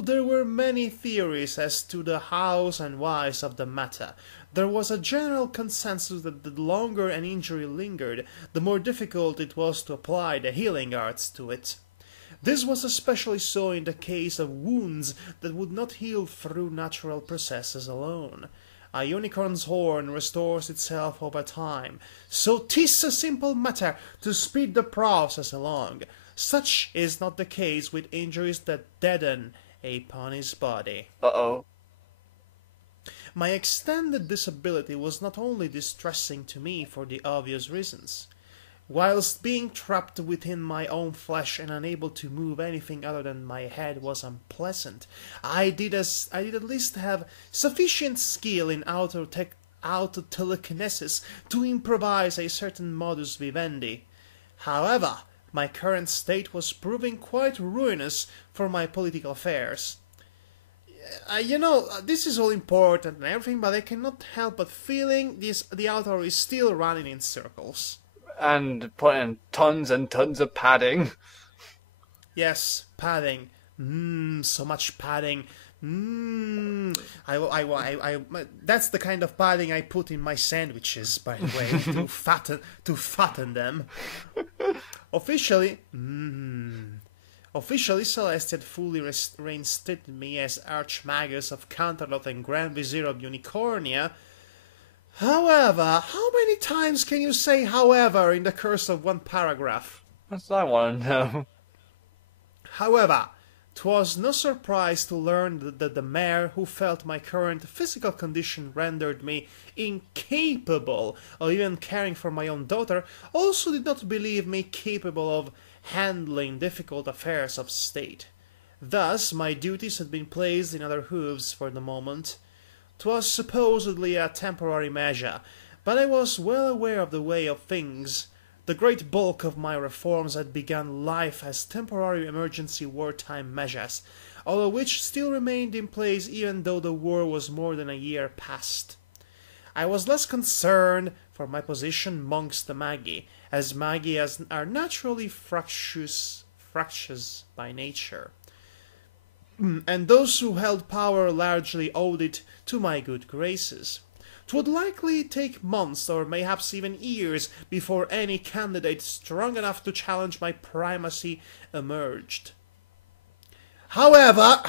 there were many theories as to the hows and whys of the matter, there was a general consensus that the longer an injury lingered, the more difficult it was to apply the healing arts to it. This was especially so in the case of wounds that would not heal through natural processes alone. A unicorn's horn restores itself over time, so 'tis a simple matter to speed the process along. Such is not the case with injuries that deaden a pony's body. Uh-oh. My extended disability was not only distressing to me for the obvious reasons. Whilst being trapped within my own flesh and unable to move anything other than my head was unpleasant, I did at least have sufficient skill in auto telekinesis to improvise a certain modus vivendi. However, my current state was proving quite ruinous for my political affairs. This is all important and everything, but I cannot help but feeling the author is still running in circles. And put in tons and tons of padding. Yes, padding. So much padding. That's the kind of padding I put in my sandwiches, by the way, to fatten them. Officially, Celeste had fully reinstated me as Archmagus of Canterlot and Grand Vizier of Unicornia. However, how many times can you say however in the course of one paragraph? That's what I want to know. However, 'twas no surprise to learn that the mare who felt my current physical condition rendered me incapable of even caring for my own daughter also did not believe me capable of handling difficult affairs of state. Thus, my duties had been placed in other hooves for the moment. 'Twas supposedly a temporary measure, but I was well aware of the way of things. The great bulk of my reforms had begun life as temporary emergency wartime measures, all of which still remained in place even though the war was more than a year past. I was less concerned for my position amongst the Magi, as Magi are naturally fractious by nature, and those who held power largely owed it to my good graces. 'Twould likely take months or mayhaps even years before any candidate strong enough to challenge my primacy emerged. However,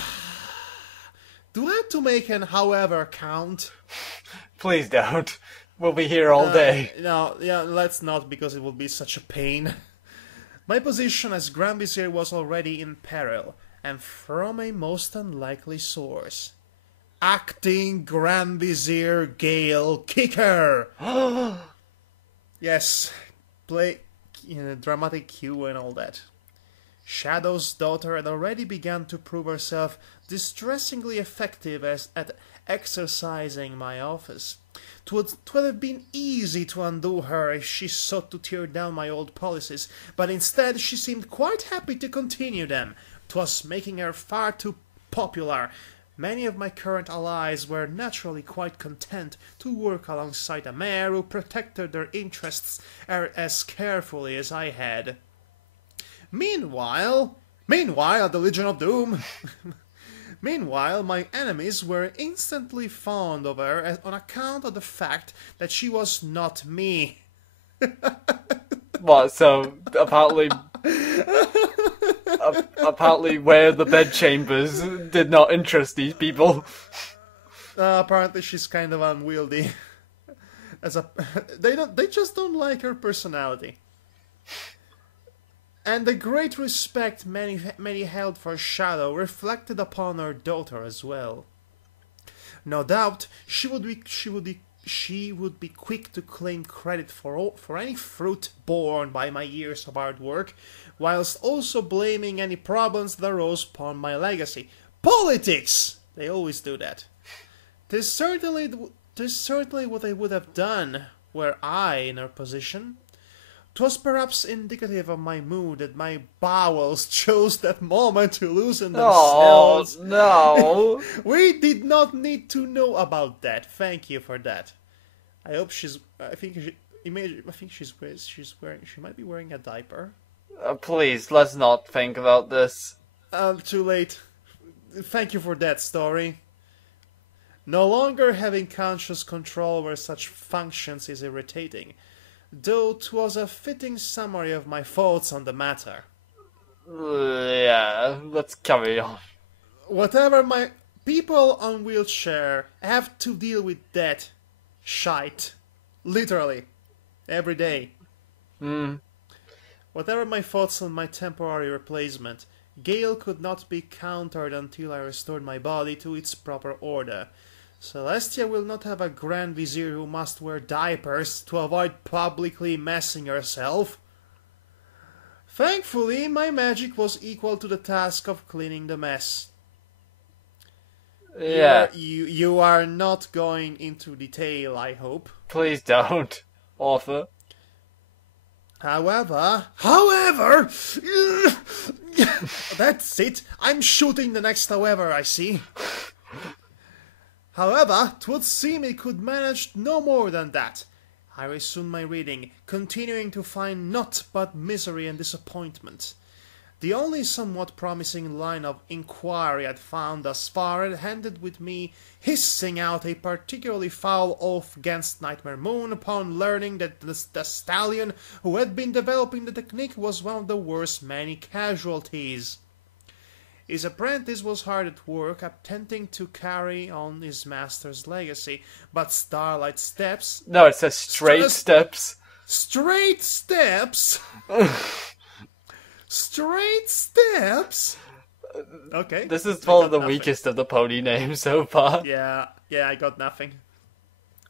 do I have to make an however count? Please don't. We'll be here all day. No, yeah, let's not, because it will be such a pain. My position as Grand Vizier was already in peril, and from a most unlikely source. Acting Grand Vizier Gale Kicker! Yes, play dramatic cue and all that. Shadow's daughter had already begun to prove herself distressingly effective at exercising my office. 'Twould have been easy to undo her if she sought to tear down my old policies, but instead she seemed quite happy to continue them. 'Twas making her far too popular. Many of my current allies were naturally quite content to work alongside a mare who protected their interests as carefully as I had. Meanwhile, the Legion of Doom. Meanwhile, my enemies were instantly fond of her on account of the fact that she was not me. What, so apparently where the bedchambers did not interest these people. Apparently she's kind of unwieldy. They just don't like her personality. And the great respect many held for Shadow reflected upon her daughter as well. No doubt she would be quick to claim credit for any fruit borne by my years of hard work, whilst also blaming any problems that arose upon my legacy. Politics! They always do that. 'Tis certainly what I would have done were I in her position. 'Twas perhaps indicative of my mood that my bowels chose that moment to loosen themselves. Oh, no. We did not need to know about that. Thank you for that. I hope she might be wearing a diaper. Please, let's not think about this. Too late. Thank you for that story. No longer having conscious control over such functions is irritating, though 'twas a fitting summary of my thoughts on the matter. Yeah, let's carry on. Whatever my people on wheelchair have to deal with that shite. Literally. Every day. Whatever my thoughts on my temporary replacement, Gale could not be countered until I restored my body to its proper order. Celestia will not have a Grand Vizier who must wear diapers to avoid publicly messing herself. Thankfully, my magic was equal to the task of cleaning the mess. Yeah. You are not going into detail, I hope. Please don't, author. However, that's it. I'm shooting the next however, I see. However, 'twould seem it could manage no more than that. I resumed my reading, continuing to find naught but misery and disappointment. The only somewhat promising line of inquiry I'd found thus far had ended with me hissing out a particularly foul oath against Nightmare Moon upon learning that the stallion who had been developing the technique was one of the worst many casualties. His apprentice was hard at work, attempting to carry on his master's legacy, but Starlight Steps... No, it says straight steps. Straight steps? Straight steps? Okay. This is one of the weakest of the pony names so far. Yeah, I got nothing.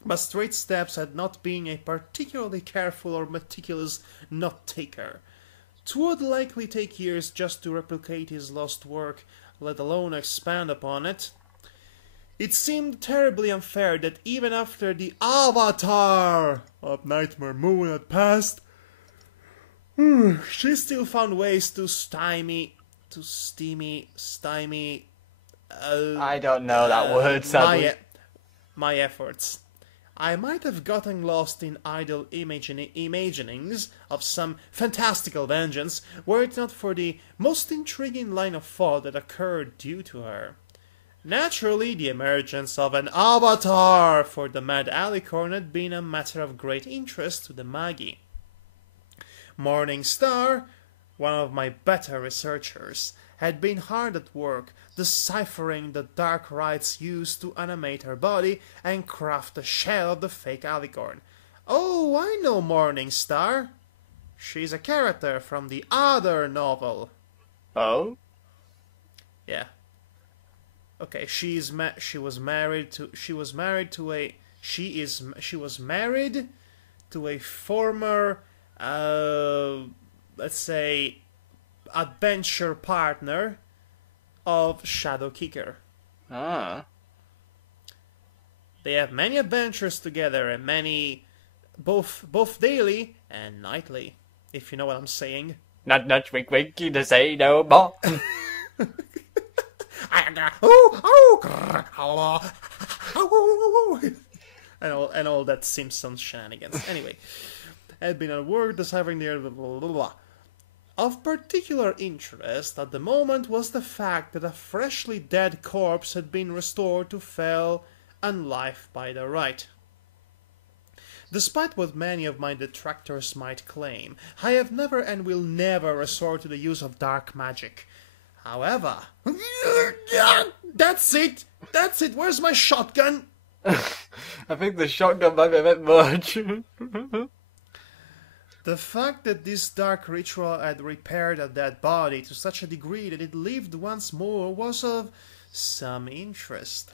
But Straight Steps had not been a particularly careful or meticulous note-taker. 'Twould likely take years just to replicate his lost work, let alone expand upon it. It seemed terribly unfair that even after the avatar of Nightmare Moon had passed, she still found ways to stymie, I don't know that word, sadly. my efforts. I might have gotten lost in idle imaginings of some fantastical vengeance, were it not for the most intriguing line of thought that occurred due to her. Naturally, the emergence of an avatar for the Mad Alicorn had been a matter of great interest to the Magi. Morning Star, one of my better researchers, had been hard at work deciphering the dark rites used to animate her body and craft the shell of the fake alicorn. Oh, I know Morning Star. She's a character from the other novel. Oh? Yeah. Okay, she was married to a former let's say adventure partner of Shadow Kicker. Ah. They have many adventures together and many both daily and nightly, if you know what I'm saying. Not wink wink, you to say no more. and all that Simpsons shenanigans. Anyway, had been at work deciphering the blah, blah, blah, blah. Of particular interest at the moment was the fact that a freshly dead corpse had been restored to fell and life by the rite. Despite what many of my detractors might claim, I have never and will never resort to the use of dark magic. However, that's it, where's my shotgun? I think the shotgun might be a bit much. The fact that this dark ritual had repaired a dead body to such a degree that it lived once more was of some interest.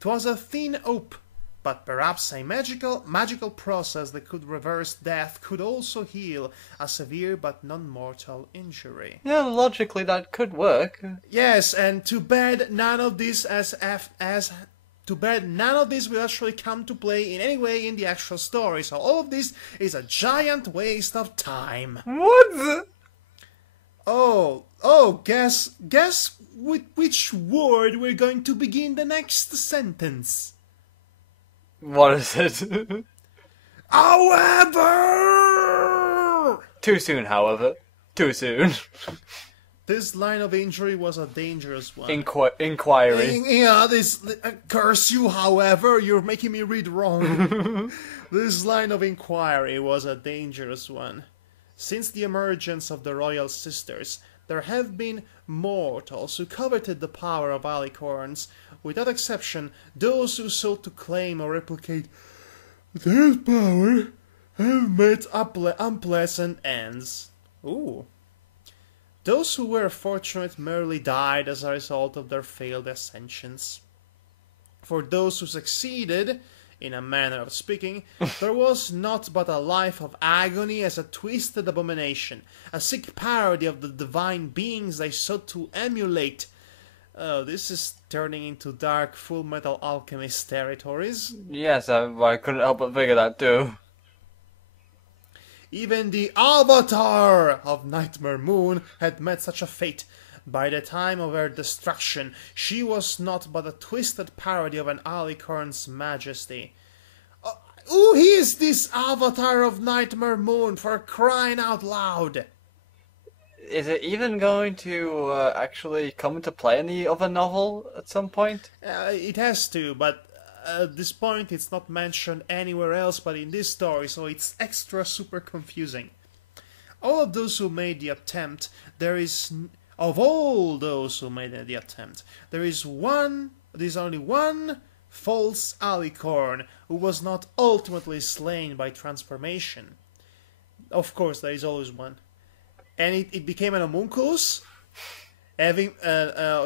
'Twas a thin hope, but perhaps a magical process that could reverse death could also heal a severe but non-mortal injury. Yeah, logically that could work. Yes, and too bad none of this will actually come to play in any way in the actual story, so all of this is a giant waste of time. What the? Guess with which word we're going to begin the next sentence. What is it? However! Too soon, however. Too soon. This line of injury was a dangerous one. Inquiry. Curse you, however, you're making me read wrong. This line of inquiry was a dangerous one. Since the emergence of the Royal Sisters, there have been mortals who coveted the power of alicorns. Without exception, those who sought to claim or replicate their power have met unpleasant ends. Ooh. Those who were fortunate merely died as a result of their failed ascensions. For those who succeeded, in a manner of speaking, there was naught but a life of agony as a twisted abomination, a sick parody of the divine beings they sought to emulate. Oh, this is turning into dark Full Metal Alchemist territories. Yes, I couldn't help but figure that too. Even the avatar of Nightmare Moon had met such a fate. By the time of her destruction, she was not but a twisted parody of an alicorn's majesty. Who is this avatar of Nightmare Moon, for crying out loud? Is it even going to actually come into play in the other novel at some point? It has to, but at this point it's not mentioned anywhere else but in this story, so it's extra super confusing. All of those who made the attempt, of all those who made the attempt, there's only one false alicorn who was not ultimately slain by transformation. Of course, there is always one. And it became an homunculus, having,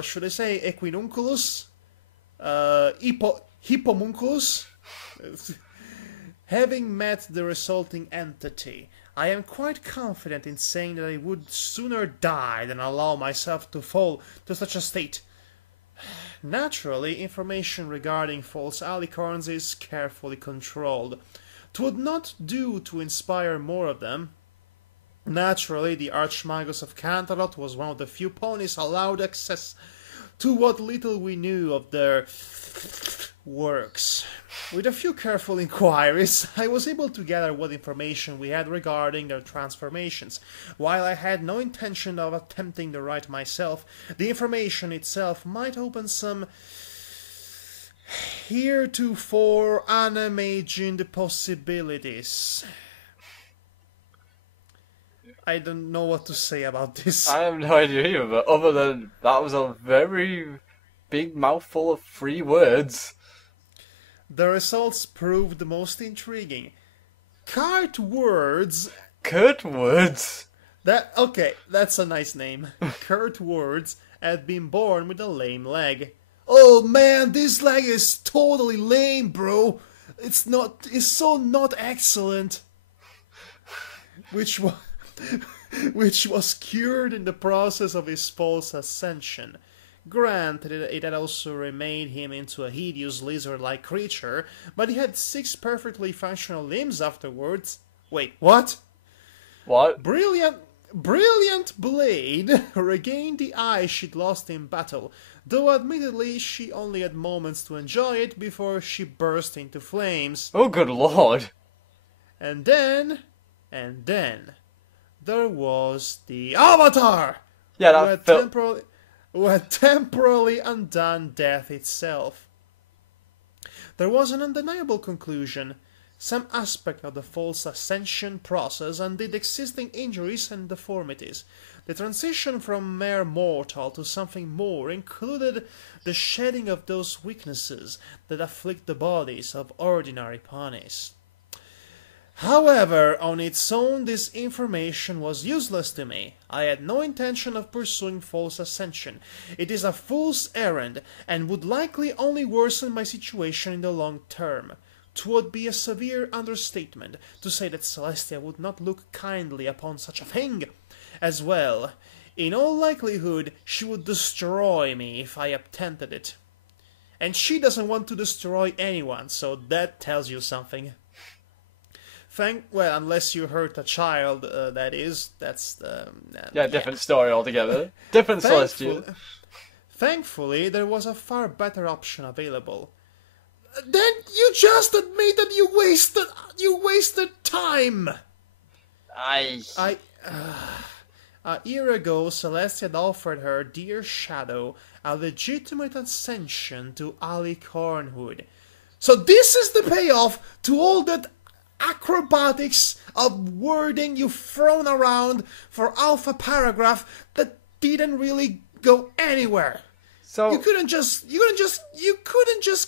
should I say equinunculus? Hippomunculus? Having met the resulting entity, I am quite confident in saying that I would sooner die than allow myself to fall to such a state. Naturally, information regarding false alicorns is carefully controlled. 'Twould not do to inspire more of them. Naturally, the Archmagus of Canterlot was one of the few ponies allowed access to what little we knew of their works. With a few careful inquiries, I was able to gather what information we had regarding their transformations. While I had no intention of attempting the rite myself, the information itself might open some heretofore unimagined possibilities. I don't know what to say about this. I have no idea either, but other than that was a very big mouthful of 3 words. The results proved the most intriguing. Cart Words. Kurt words? Okay, that's a nice name. Kurt Words had been born with a lame leg. Oh man, this leg is totally lame, bro. It's so not excellent. Which was cured in the process of his false ascension. Granted, it had also remade him into a hideous lizard-like creature, but he had 6 perfectly functional limbs afterwards. Wait, what? What? Brilliant Blade regained the eye she'd lost in battle, though admittedly she only had moments to enjoy it before she burst into flames. Oh, good lord. And then, there was the Avatar! Yeah, that who had temporarily undone death itself. There was an undeniable conclusion. Some aspect of the false ascension process undid existing injuries and deformities. The transition from mere mortal to something more included the shedding of those weaknesses that afflict the bodies of ordinary ponies. However, on its own this information was useless to me. I had no intention of pursuing false ascension. It is a fool's errand, and would likely only worsen my situation in the long term. 'Twould be a severe understatement to say that Celestia would not look kindly upon such a thing. As well, in all likelihood, she would destroy me if I attempted it. And she doesn't want to destroy anyone, so that tells you something. Well, unless you hurt a child, that is. That's different story altogether. Different Celestial. Thankfully, there was a far better option available. Then you just admitted you wasted time. A year ago, Celeste had offered her dear shadow a legitimate ascension to alicornhood. So this is the payoff to all that acrobatics of wording you've thrown around for alpha paragraph that didn't really go anywhere. So you couldn't just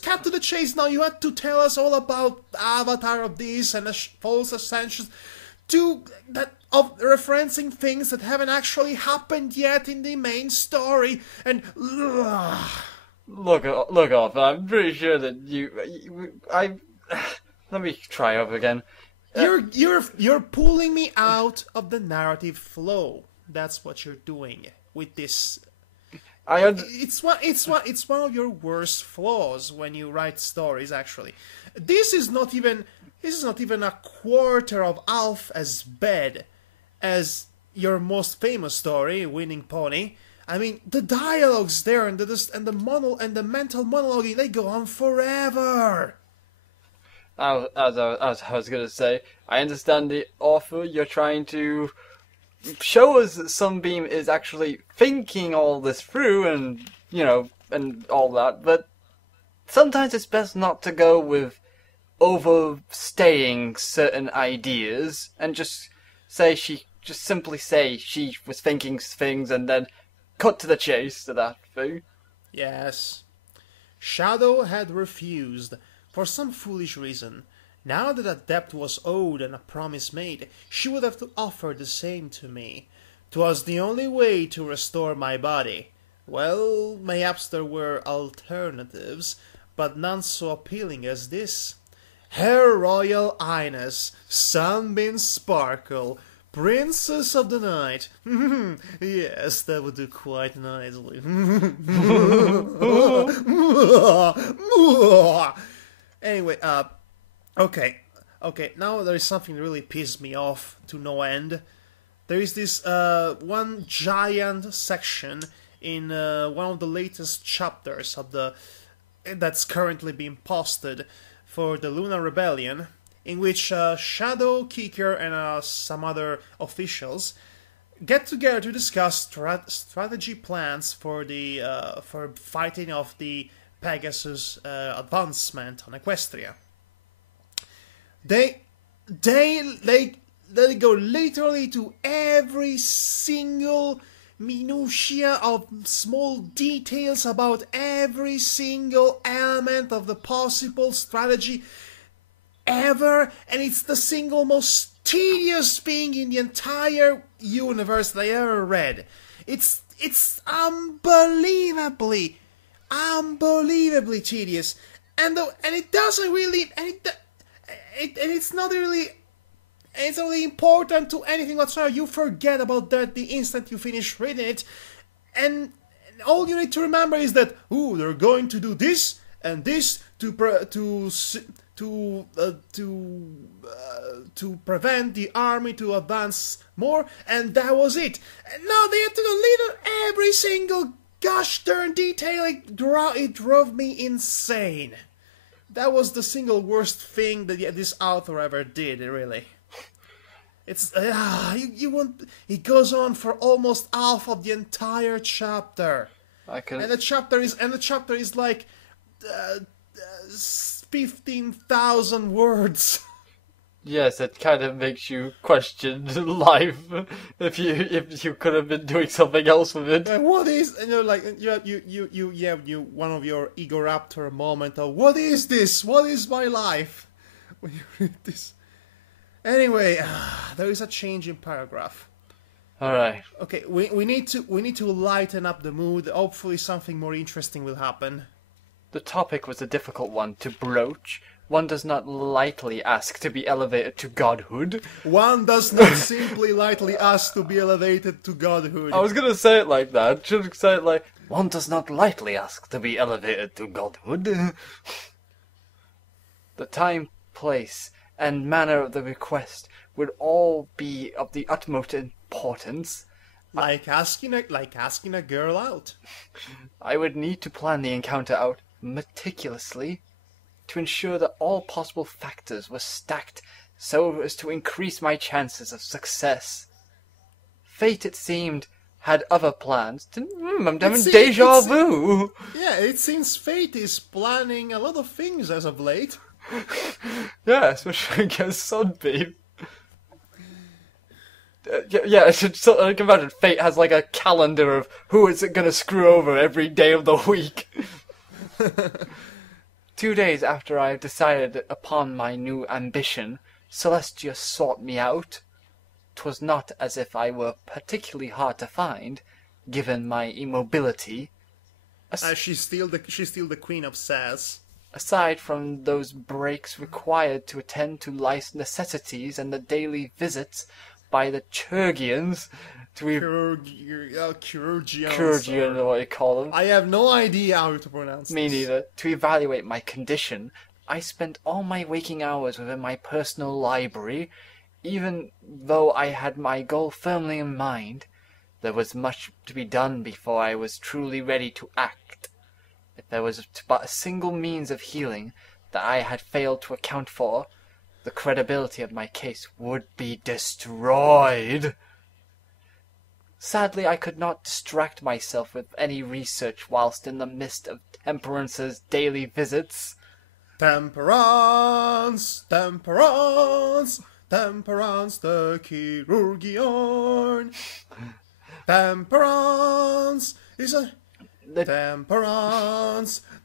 cut to the chase. Now you had to tell us all about the avatar of this and the false ascensions, of referencing things that haven't actually happened yet in the main story. And look off. I'm pretty sure that let me try over again. You're pulling me out of the narrative flow. That's what you're doing with this. It's one of your worst flaws when you write stories. Actually, this is not even a quarter of half as bad as your most famous story, Winning Pony. I mean, the dialogues there and the mental monologuing, they go on forever. As I was going to say, I understand the author. You're trying to show us that Sunbeam is actually thinking all this through and all that, but sometimes it's best not to go with overstaying certain ideas and just simply say she was thinking things and then cut to the chase to that thing. Yes. Shadow had refused. For some foolish reason. Now that a debt was owed and a promise made, she would have to offer the same to me. 'Twas the only way to restore my body. Well, mayhaps there were alternatives, but none so appealing as this. Her Royal Highness, Sunbeam Sparkle, Princess of the Night. Yes, that would do quite nicely. Anyway, okay, now there is something that really pissed me off to no end. There is this one giant section in one of the latest chapters of that's currently being posted for the Lunar Rebellion, in which Shadow, Kicker, and some other officials get together to discuss strategy plans for the for fighting of the Pegasus advancement on Equestria. They go literally to every single minutiae of small details about every single element of the possible strategy ever, and it's the single most tedious thing in the entire universe that I ever read. It's unbelievably tedious, and it doesn't really, it's not really important to anything whatsoever. You forget about that the instant you finish reading it, and all you need to remember is that they're going to do this and this to prevent the army to advance more, and that was it. And now they had to go little every single gosh darn detail. It drove me insane. That was the single worst thing that this author ever did, really. It's you won't. It goes on for almost half of the entire chapter, and the chapter is like 15,000 words. Yes, it kind of makes you question life. If you could have been doing something else with it. And what is, and you're like, you have one of your Egoraptor moment of what is this? What is my life? When you read this. Anyway, there is a change in paragraph. All right. Okay, we need to lighten up the mood. Hopefully, something more interesting will happen. The topic was a difficult one to broach. One does not lightly ask to be elevated to godhood. One does not simply lightly ask to be elevated to godhood. I was gonna say it like that. Should say it like, one does not lightly ask to be elevated to godhood. The time, place, and manner of the request would all be of the utmost importance. Like asking a girl out. I would need to plan the encounter out meticulously to ensure that all possible factors were stacked so as to increase my chances of success. Fate, it seemed, had other plans. I'm having deja vu. Yeah, it seems fate is planning a lot of things as of late. Yeah, especially against Sunbeam. Yeah, I can imagine fate has like a calendar of who is it going to screw over every day of the week. 2 days after I decided upon my new ambition, Celestia sought me out. 'Twas not as if I were particularly hard to find, given my immobility. She's still the queen of sass. Aside from those breaks required to attend to life's necessities and the daily visits by the Chirurgians Chirurgeon, or what you call them. I have no idea how to pronounce Me neither. To evaluate my condition, I spent all my waking hours within my personal library. Even though I had my goal firmly in mind, there was much to be done before I was truly ready to act. If there was but a single means of healing that I had failed to account for, the credibility of my case would be destroyed. Sadly, I could not distract myself with any research whilst in the midst of Temperance's daily visits. Temperance the Chirurgeon. Temperance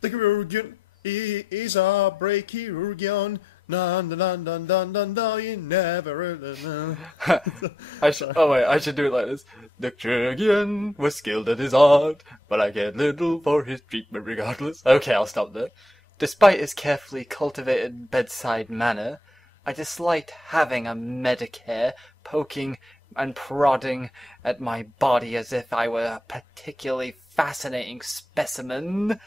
the Chirurgeon is a brave Chirurgeon. Dun, dun, dun, dun, dun, dun, dun, you never... I should do it like this. The Chirurgeon was skilled at his art, but I cared little for his treatment regardless. Okay, I'll stop there. Despite his carefully cultivated bedside manner, I disliked having a Medicare poking and prodding at my body as if I were a particularly fascinating specimen,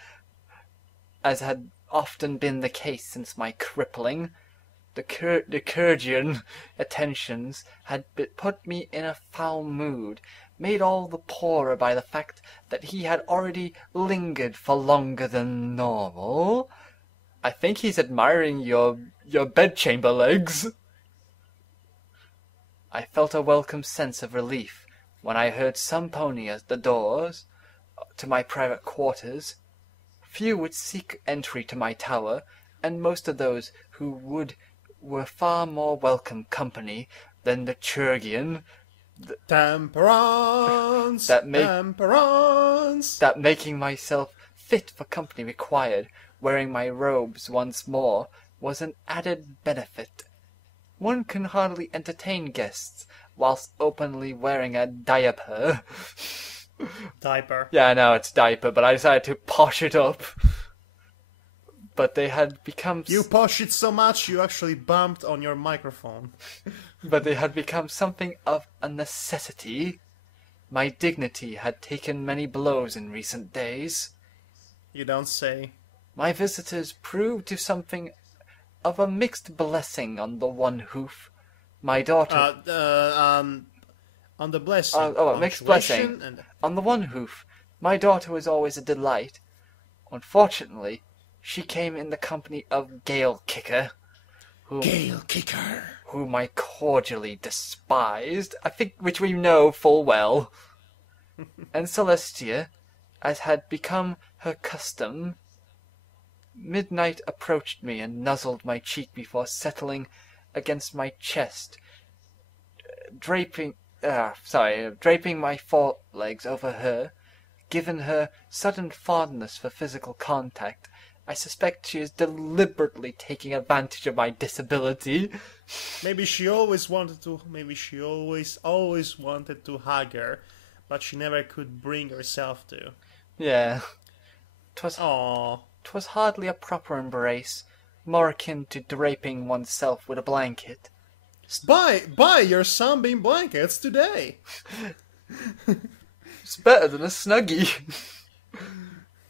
as had often been the case since my crippling. The chirurgeon attentions had put me in a foul mood, made all the poorer by the fact that he had already lingered for longer than normal. I think he's admiring your bedchamber legs. I felt a welcome sense of relief when I heard some pony at the doors to my private quarters. Few would seek entry to my tower, and most of those who would were far more welcome company than the chirurgeon. Temperance! Temperance! That making myself fit for company required, wearing my robes once more, was an added benefit. One can hardly entertain guests whilst openly wearing a diaper. Diaper. Yeah, I know it's diaper, but I decided to posh it up. But they had become... You posh it so much you actually bumped on your microphone. But they had become something of a necessity. My dignity had taken many blows in recent days. You don't say. My visitors proved to something of a mixed blessing on the one hoof. My daughter... on the blessing. A mixed blessing. And... On the one hoof, my daughter was always a delight. Unfortunately, she came in the company of Gale Kicker, whom I cordially despised, I think, which we know full well. And Celestia, as had become her custom, midnight approached me and nuzzled my cheek before settling against my chest, draping my forelegs over her, given her sudden fondness for physical contact. I suspect she is deliberately taking advantage of my disability. Maybe she always wanted to hug her, but she never could bring herself to. Yeah. 'Twas hardly a proper embrace, more akin to draping oneself with a blanket. Buy your Sunbeam blankets today. It's better than a Snuggie.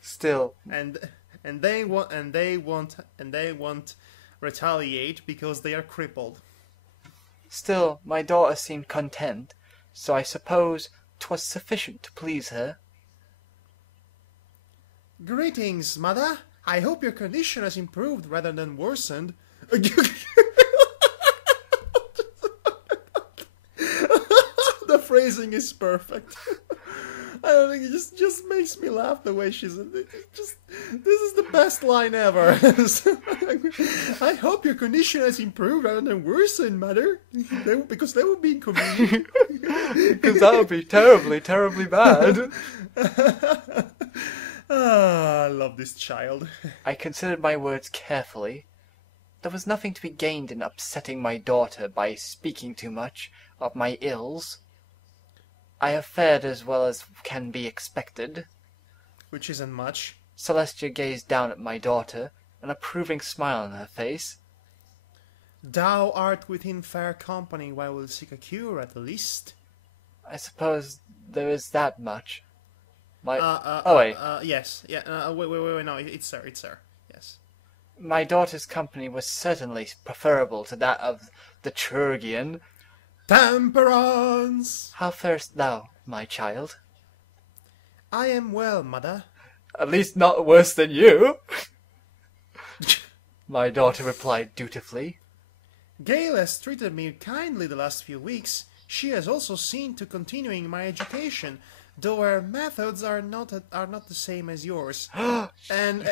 Still. And they won't retaliate because they are crippled. Still, my daughter seemed content, so I suppose 'twas sufficient to please her. Greetings, mother. I hope your condition has improved rather than worsened. The phrasing is perfect. I don't think it just makes me laugh the way she's. This is the best line ever. I hope your condition has improved rather than worsened, mother. Because that would be inconvenient. Because that would be terribly, terribly bad. I love this child. I considered my words carefully. There was nothing to be gained in upsetting my daughter by speaking too much of my ills. I have fared as well as can be expected. Which isn't much. Celestia gazed down at my daughter, an approving smile on her face. Thou art within fair company, I will seek a cure at the least. I suppose there is that much. Yes. Yeah, wait, no, it's sir, yes. My daughter's company was certainly preferable to that of the chirurgeon. Temperance! How farest thou, my child? I am well, mother. At least not worse than you, my daughter replied dutifully. Gale has treated me kindly the last few weeks. She has also seen to continuing my education, though her methods are not the same as yours. and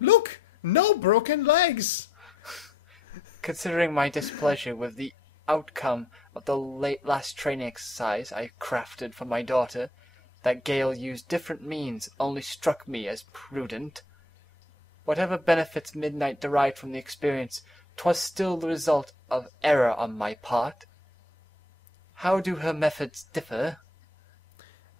look, no broken legs. Considering my displeasure with the outcome of the last training exercise I crafted for my daughter, that Gale used different means only struck me as prudent. Whatever benefits Midnight derived from the experience, 'twas still the result of error on my part. How do her methods differ?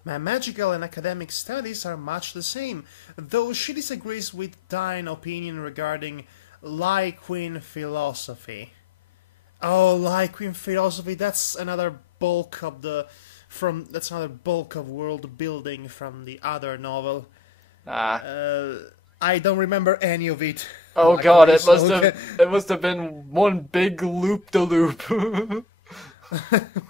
My magical and academic studies are much the same, though she disagrees with thine opinion regarding Lyquin philosophy. Oh, Lycrian philosophy. That's another bulk of that's another bulk of world building from the other novel. Ah. I don't remember any of it. Oh Luckily, god, so it must have been one big loop-de-loop.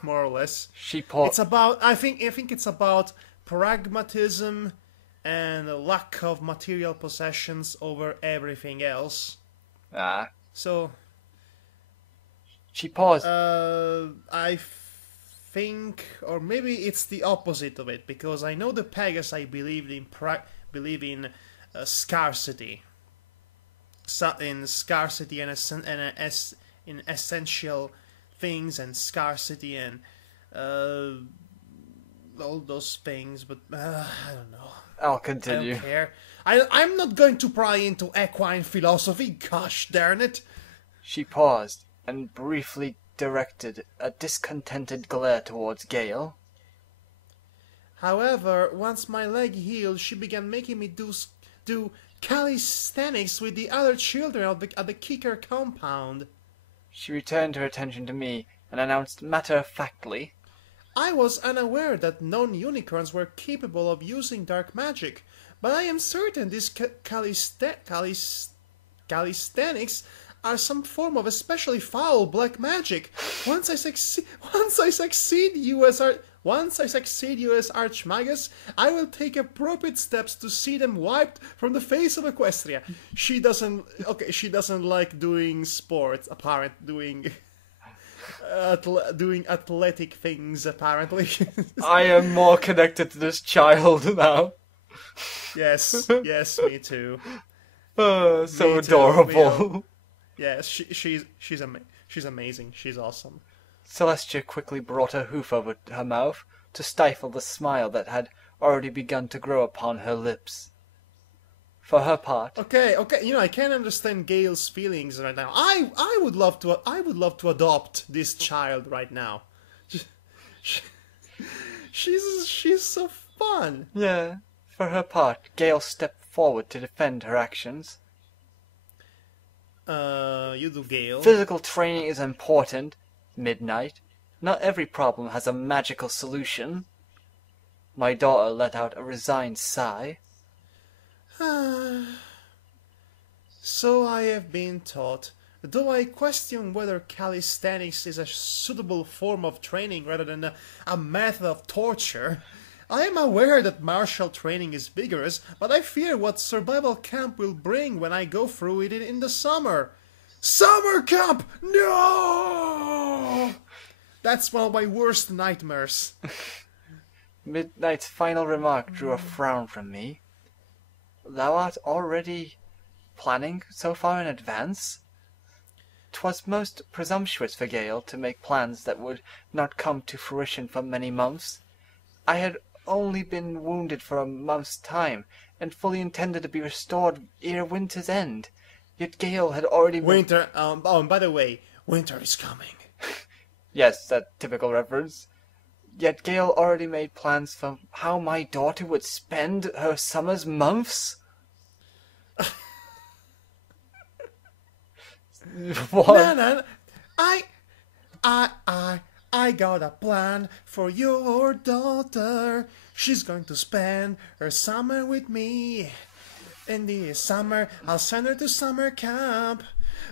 more or less. She paused. It's about. I think it's about pragmatism and a lack of material possessions over everything else. Ah. So, She paused. I think, or maybe it's the opposite of it, because I know the Pegasus I believe in scarcity, in scarcity in essential things and scarcity and all those things. But I don't know. I'll I continue. don't care. I'm not going to pry into equine philosophy. Gosh darn it! She paused and briefly directed a discontented glare towards Gale. However, once my leg healed, she began making me do calisthenics with the other children at the Kicker compound. She returned her attention to me and announced matter-of-factly, I was unaware that non-unicorns were capable of using dark magic, but I am certain these calisthenics are some form of especially foul black magic. Once I succeed, you as Archmagus, I will take appropriate steps to see them wiped from the face of Equestria. She doesn't like doing sports, doing athletic things, apparently. I am more connected to this child now. Yes, me too. So Me too, adorable. Yes, she's amazing. She's awesome. Celestia quickly brought her hoof over her mouth to stifle the smile that had already begun to grow upon her lips. For her part, Okay. I can understand Gail's feelings right now. I would love to adopt this child right now. She's so fun. yeah, for her part, Gale stepped forward to defend her actions. You do, Gail. Physical training is important, Midnight. Not every problem has a magical solution. My daughter let out a resigned sigh. So I have been taught, though I question whether calisthenics is a suitable form of training rather than a method of torture. I am aware that martial training is vigorous, but I fear what survival camp will bring when I go through it in the summer. Summer camp! No! That's one of my worst nightmares. Midnight's final remark drew a frown from me. Thou art already planning so far in advance? 'Twas most presumptuous for Gale to make plans that would not come to fruition for many months. I had only been wounded for a month's time, and fully intended to be restored ere winter's end. Yet Gale had already been... Winter, and by the way, winter is coming. Yes, that typical reference. Yet Gale already made plans for how my daughter would spend her summer's months? What? No, I got a plan for your daughter. She's going to spend her summer with me. In the summer, I'll send her to summer camp.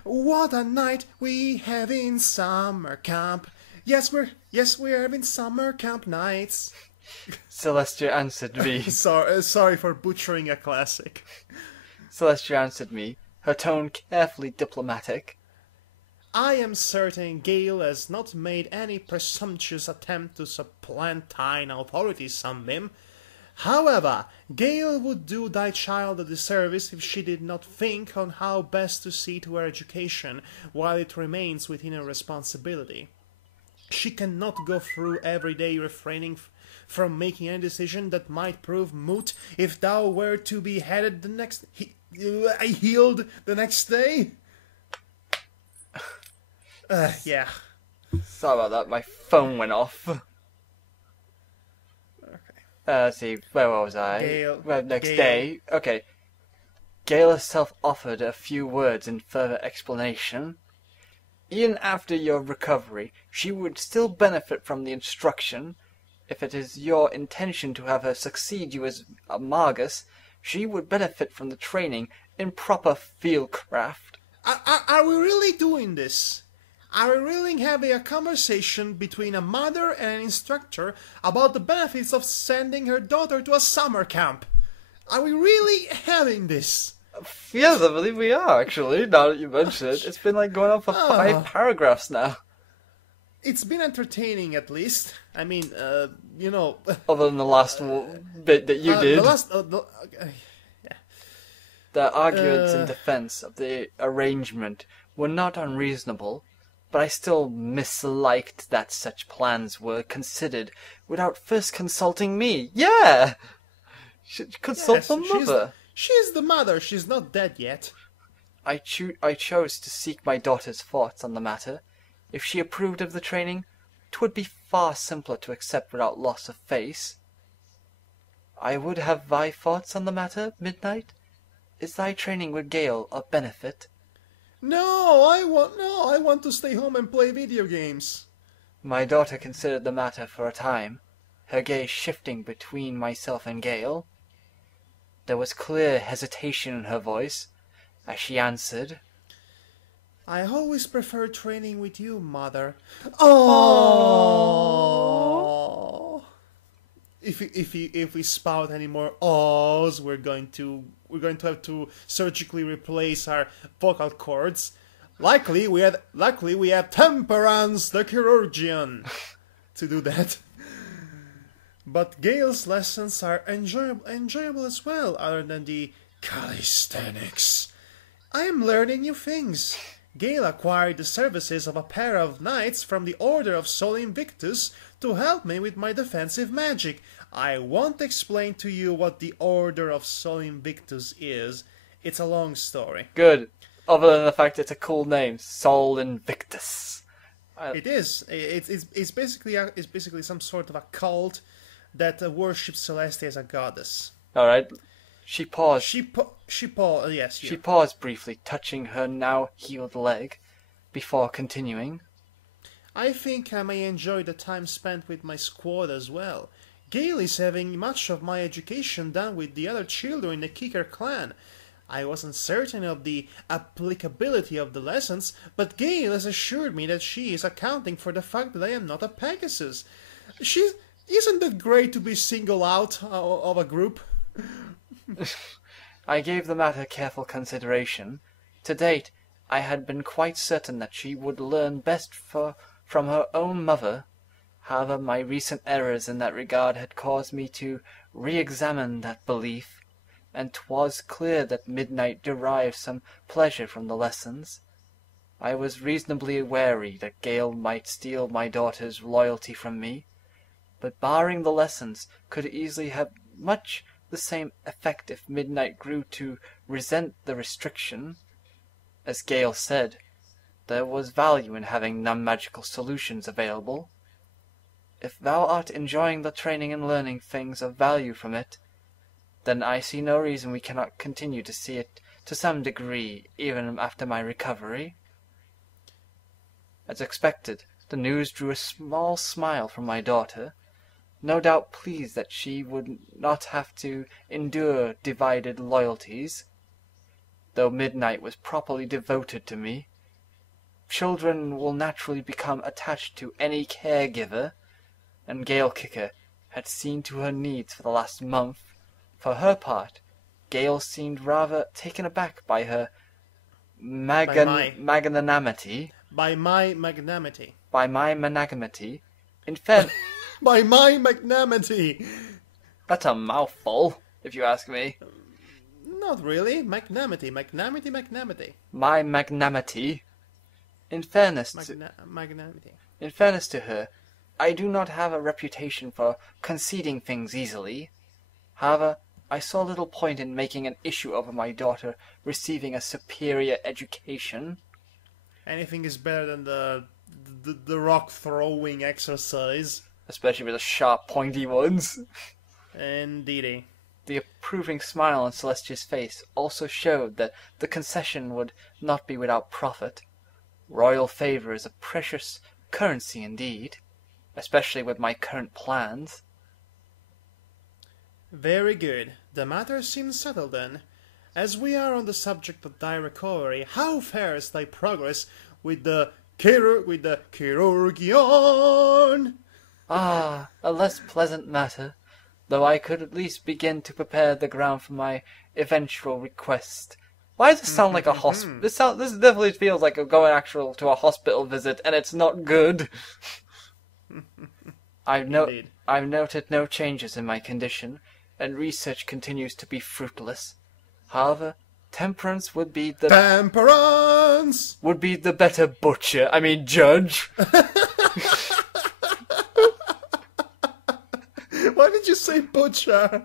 What a night we have in summer camp. Yes, we're having summer camp nights. Celestia answered me. Sorry for butchering a classic. Celestia answered me, her tone carefully diplomatic. I am certain Gale has not made any presumptuous attempt to supplant thine authority, Sunbeam. However, Gale would do thy child a disservice if she did not think on how best to see to her education while it remains within her responsibility. She cannot go through every day refraining from making any decision that might prove moot if thou were to be headed healed the next day. Yeah. Sorry about that, my phone went off. Okay. Let's see, where was I? Gale. Well, next Gale. day. Okay. Gale herself offered a few words in further explanation. Even after your recovery, she would still benefit from the instruction. If it is your intention to have her succeed you as a magus, she would benefit from the training in proper fieldcraft. Are we really doing this? Are we really having a conversation between a mother and an instructor about the benefits of sending her daughter to a summer camp? Are we really having this? Yes, I believe we are, actually, now that you mention it. It's been like going on for 5 paragraphs now. It's been entertaining, at least. I mean, you know... Other than the last bit that you did. The last... The arguments in defense of the arrangement were not unreasonable, but I still misliked that such plans were considered without first consulting me. Yeah! Should consult the mother. She's the mother. She's not dead yet. I chose to seek my daughter's thoughts on the matter. If she approved of the training, 'twould be far simpler to accept without loss of face. I would have thy thoughts on the matter, Midnight. Is thy training with Gale of benefit? No, I want to stay home and play video games. My daughter considered the matter for a time, her gaze shifting between myself and Gale. There was clear hesitation in her voice, as she answered, I always prefer training with you, Mother. Oh. If we spout any more ohs, we're going to have to surgically replace our vocal cords. Luckily, we have Temperance the Chirurgeon to do that. But Gale's lessons are enjoyable as well, other than the calisthenics. I am learning new things. Gale acquired the services of a pair of knights from the Order of Sol Invictus to help me with my defensive magic. I won't explain to you what the Order of Sol Invictus is. It's a long story. Good. Other than the fact it's a cool name, Sol Invictus. It is. It's basically some sort of a cult that worships Celeste as a goddess. All right. She paused. She paused. Yes. She paused briefly, touching her now healed leg, before continuing. I think I may enjoy the time spent with my squad as well. Gale is having much of my education done with the other children in the Kicker clan. I wasn't certain of the applicability of the lessons, but Gale has assured me that she is accounting for the fact that I am not a Pegasus. Isn't it great to be singled out of a group? I gave the matter careful consideration. To date, I had been quite certain that she would learn best from her own mother. However, my recent errors in that regard had caused me to re-examine that belief, and 'twas clear that Midnight derived some pleasure from the lessons. I was reasonably wary that Gale might steal my daughter's loyalty from me, but barring the lessons could easily have much the same effect if Midnight grew to resent the restriction. As Gale said, there was value in having non-magical solutions available. If thou art enjoying the training and learning things of value from it, then I see no reason we cannot continue to see it to some degree even after my recovery. As expected, the news drew a small smile from my daughter, no doubt pleased that she would not have to endure divided loyalties. Though Midnight was properly devoted to me, children will naturally become attached to any caregiver, and Gale Kicker had seen to her needs for the last month. For her part, Gale seemed rather taken aback by her magnanimity. By my magnanimity. By my magnanimity. In fact... By my magnanimity! That's a mouthful, if you ask me. Not really. Magnanimity. Magnanimity. My magnanimity. In fairness to her, I do not have a reputation for conceding things easily. However, I saw little point in making an issue over my daughter receiving a superior education. Anything is better than the rock throwing exercise. Especially with the sharp, pointy ones. Indeedy. The approving smile on Celestia's face also showed that the concession would not be without profit. Royal favour is a precious currency indeed, especially with my current plans. Very good. The matter seems settled then. As we are on the subject of thy recovery, how fares thy progress with the chirurgeon? Ah, a less pleasant matter, though I could at least begin to prepare the ground for my eventual request. Why does this sound like a hospital? This definitely feels like going to a hospital visit, and it's not good. I've noted no changes in my condition, and research continues to be fruitless. However, Temperance would be the better butcher. I mean, judge. Why did you say butcher?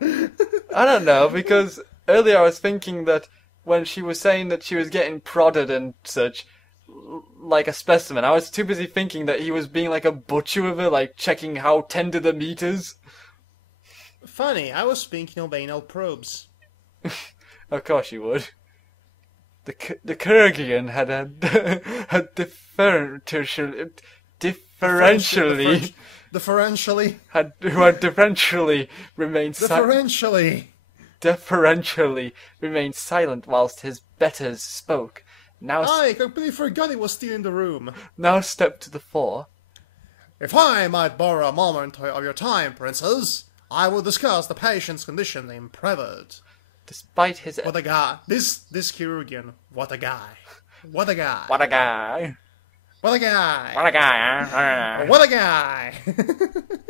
I don't know, because earlier I was thinking that when she was saying that she was getting prodded and such, like a specimen, I was too busy thinking that he was being like a butcher with her, like checking how tender the meat is. Funny, I was thinking of anal probes. Of course you would. The Chirurgeon had deferentially remained silent whilst his betters spoke. I completely forgot he was still in the room. Now stepped to the fore. If I might borrow a moment of your time, princess, I will discuss the patient's condition in private. Despite his... What a guy. This chirurgeon, what a guy. What a guy. What a guy. What a guy. What a guy. What a guy.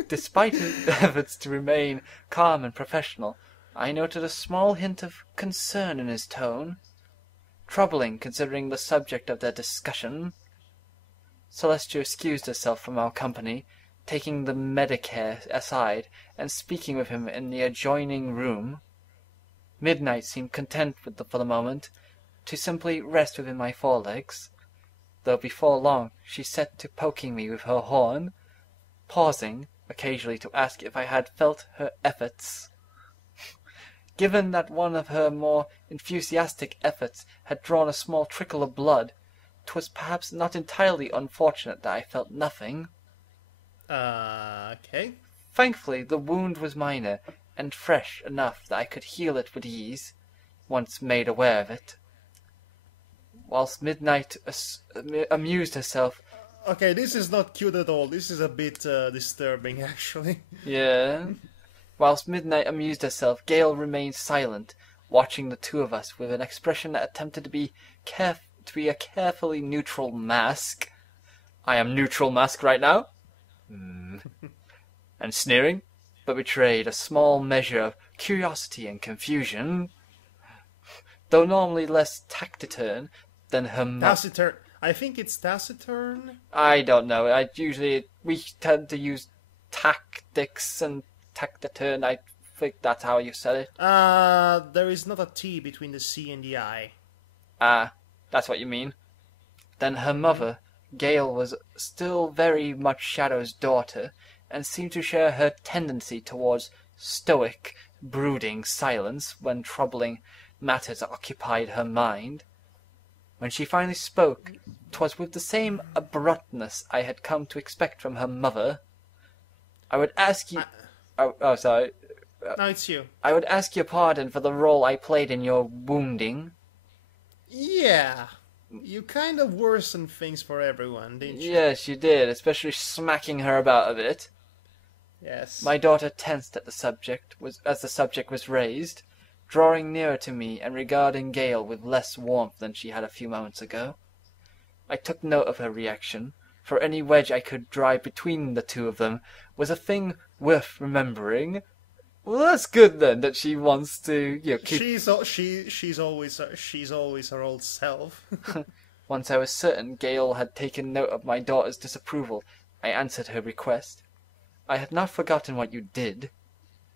Despite his efforts to remain calm and professional, I noted a small hint of concern in his tone. Troubling, considering the subject of their discussion. Celestia excused herself from our company, taking the Medicare aside and speaking with him in the adjoining room. Midnight seemed content for the moment to simply rest within my forelegs, though before long she set to poking me with her horn, pausing occasionally to ask if I had felt her efforts. Given that one of her more enthusiastic efforts had drawn a small trickle of blood, 'twas perhaps not entirely unfortunate that I felt nothing. Okay. Thankfully, the wound was minor, and fresh enough that I could heal it with ease, once made aware of it. Whilst Midnight amused herself... Okay, this is not cute at all. This is a bit disturbing, actually. Yeah. Whilst Midnight amused herself, Gale remained silent, watching the two of us with an expression that attempted to be a carefully neutral mask. I am neutral mask right now. And sneering, but betrayed a small measure of curiosity and confusion. Though normally less taciturn than her Taciturn. I think it's taciturn. I don't know. We tend to use tactics and taciturn. I think that's how you said it. There is not a T between the C and the I. That's what you mean. Then her mother, Gale, was still very much Shadow's daughter, and seemed to share her tendency towards stoic, brooding silence when troubling matters occupied her mind. When she finally spoke, 'twas with the same abruptness I had come to expect from her mother. I would ask you... sorry. No, it's you. I would ask your pardon for the role I played in your wounding. Yeah. You kind of worsened things for everyone, didn't you? Yes, you did, especially smacking her about a bit. Yes. My daughter tensed at the subject was raised, drawing nearer to me and regarding Gale with less warmth than she had a few moments ago. I took note of her reaction, for any wedge I could drive between the two of them was a thing worth remembering. Well, that's good then that she wants to, keep. She's always her old self. Once I was certain Gale had taken note of my daughter's disapproval, I answered her request. I had not forgotten what you did.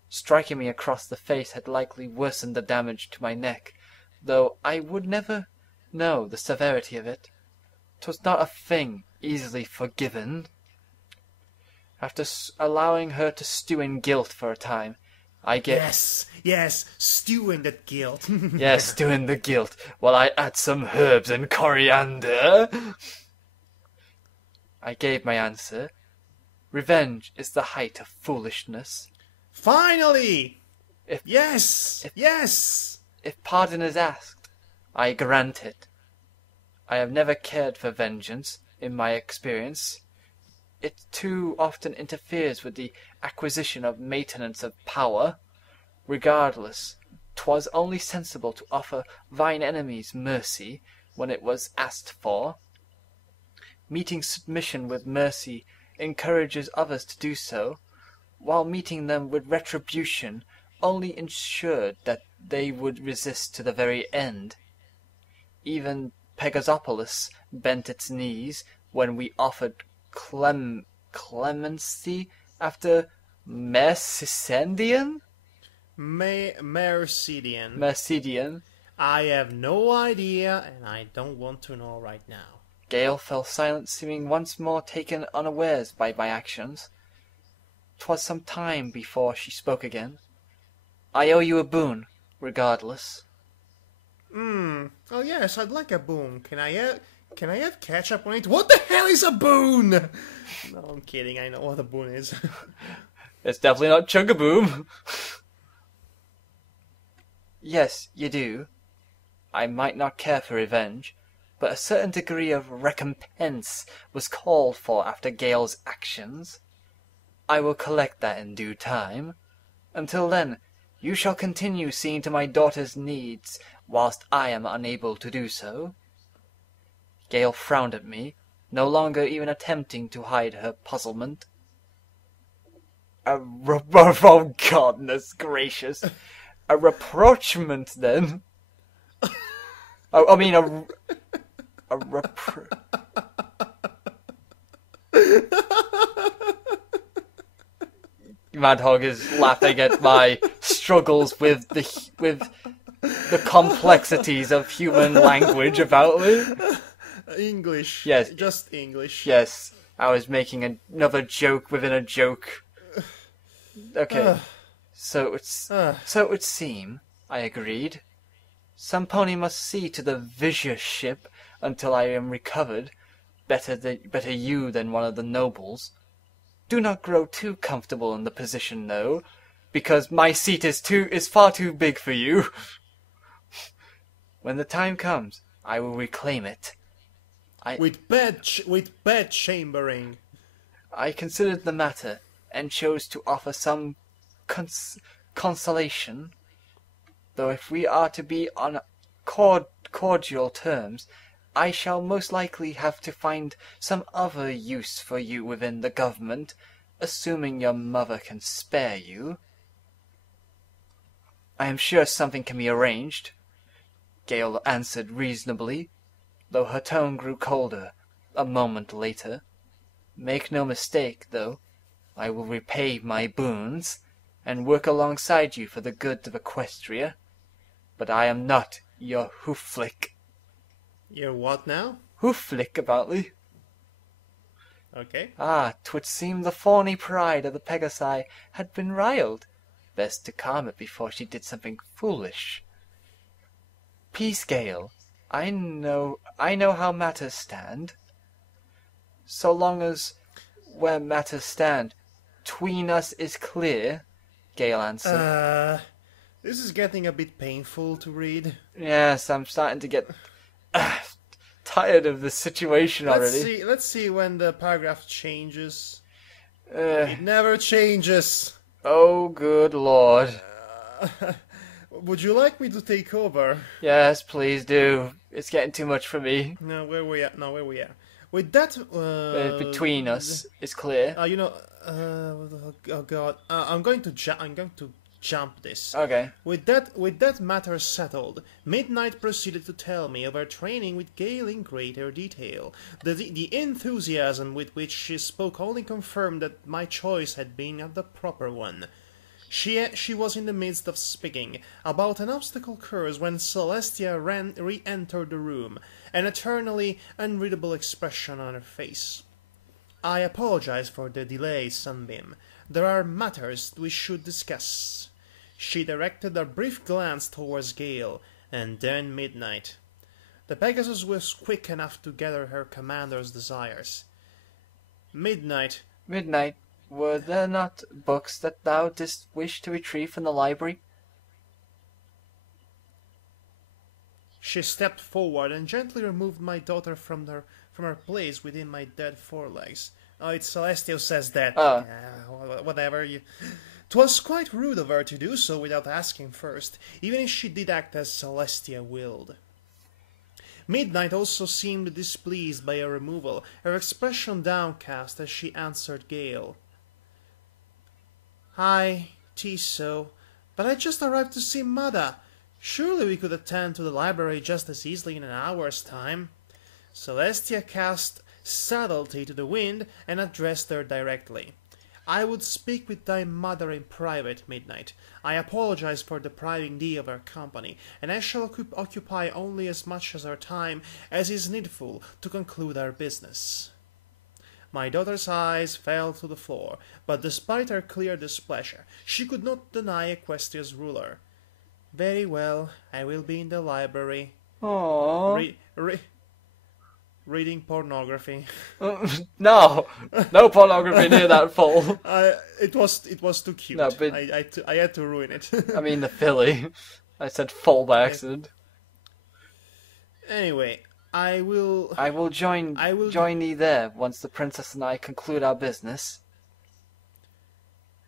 Striking me across the face had likely worsened the damage to my neck, though I would never know the severity of it. 'Twas not a thing easily forgiven. After allowing her to stew in guilt for a time, Yes, stew in that guilt. Yes, stew in the guilt, while I add some herbs and coriander. I gave my answer. Revenge is the height of foolishness. Finally! If- Yes! if- Yes! If pardon is asked, I grant it. I have never cared for vengeance, in my experience. It too often interferes with the acquisition of maintenance of power. Regardless, 'twas only sensible to offer thine enemies mercy when it was asked for. Meeting submission with mercy encourages others to do so, while meeting them with retribution only ensured that they would resist to the very end. Even Pegasopolis bent its knees when we offered clemency after Mercidian? Mercidian. I have no idea, and I don't want to know right now. Gale fell silent, seeming once more taken unawares by my actions. 'Twas some time before she spoke again. I owe you a boon, regardless. Oh yes, I'd like a boon. Can I have ketchup on it? What the hell is a boon? No, I'm kidding. I know what a boon is. It's definitely not Chug-a-Boom. Yes, you do. I might not care for revenge, but a certain degree of recompense was called for after Gale's actions. I will collect that in due time. Until then, you shall continue seeing to my daughter's needs, whilst I am unable to do so. Gale frowned at me, no longer even attempting to hide her puzzlement. Oh, goodness gracious. A reproachment, then? Oh, I mean, Madhog is laughing at my struggles with the complexities of human language about me. English. Yes. Just English. Yes, I was making another joke within a joke. Okay, so it would seem, I agreed. Some pony must see to the viziership until I am recovered. Better you than one of the nobles. Do not grow too comfortable in the position, though, because my seat is far too big for you. When the time comes, I will reclaim it. With bed chambering. I considered the matter, and chose to offer some consolation. Though if we are to be on cordial terms, I shall most likely have to find some other use for you within the government, assuming your mother can spare you. I am sure something can be arranged, Gale answered reasonably, though her tone grew colder a moment later. Make no mistake, though, I will repay my boons, and work alongside you for the good of Equestria. But I am not your hooflick. Your what now? Hooflick, aboutly. Okay. 'Twould seem the fawny pride of the Pegasi had been riled. Best to calm it before she did something foolish. Peace, Gale. I know how matters stand. So long as where matters stand, 'tween us is clear, Gale answered. This is getting a bit painful to read. Yes, I'm starting to get tired of the situation already. Let's see when the paragraph changes. It never changes. Oh, good Lord. Would you like me to take over? Yes, please do. It's getting too much for me. No, where we at? With that, between us is clear. Oh God, I'm going to jump this. Okay. With that matter settled, Midnight proceeded to tell me of her training with Gale in greater detail. The enthusiasm with which she spoke only confirmed that my choice had been the proper one. She was in the midst of speaking about an obstacle course when Celestia re-entered the room, an eternally unreadable expression on her face. I apologize for the delay, Sunbeam. There are matters we should discuss. She directed a brief glance towards Gale, and then Midnight. The Pegasus was quick enough to gather her commander's desires. Midnight. Midnight. Were there not books that thou didst wish to retrieve from the library? She stepped forward and gently removed my daughter from her place within my dead forelegs. Oh, it's Celestial says that. Ah. Whatever. 'Twas quite rude of her to do so without asking first, even if she did act as Celestia willed. Midnight also seemed displeased by her removal, her expression downcast as she answered Gale. "Hi, Tiso, but I just arrived to see Mother. Surely we could attend to the library just as easily in an hour's time." Celestia cast subtlety to the wind and addressed her directly. "I would speak with thy mother in private, Midnight. I apologize for depriving thee of her company, and I shall occupy only as much of her time as is needful to conclude our business." My daughter's eyes fell to the floor, but despite her clear displeasure, she could not deny Equestria's ruler. "Very well, I will be in the library. Aww. Reading pornography." No pornography near that foal. It was too cute. No, but I had to ruin it. I mean the filly. I said foal by accident. Anyway, I will join thee there once the princess and I conclude our business,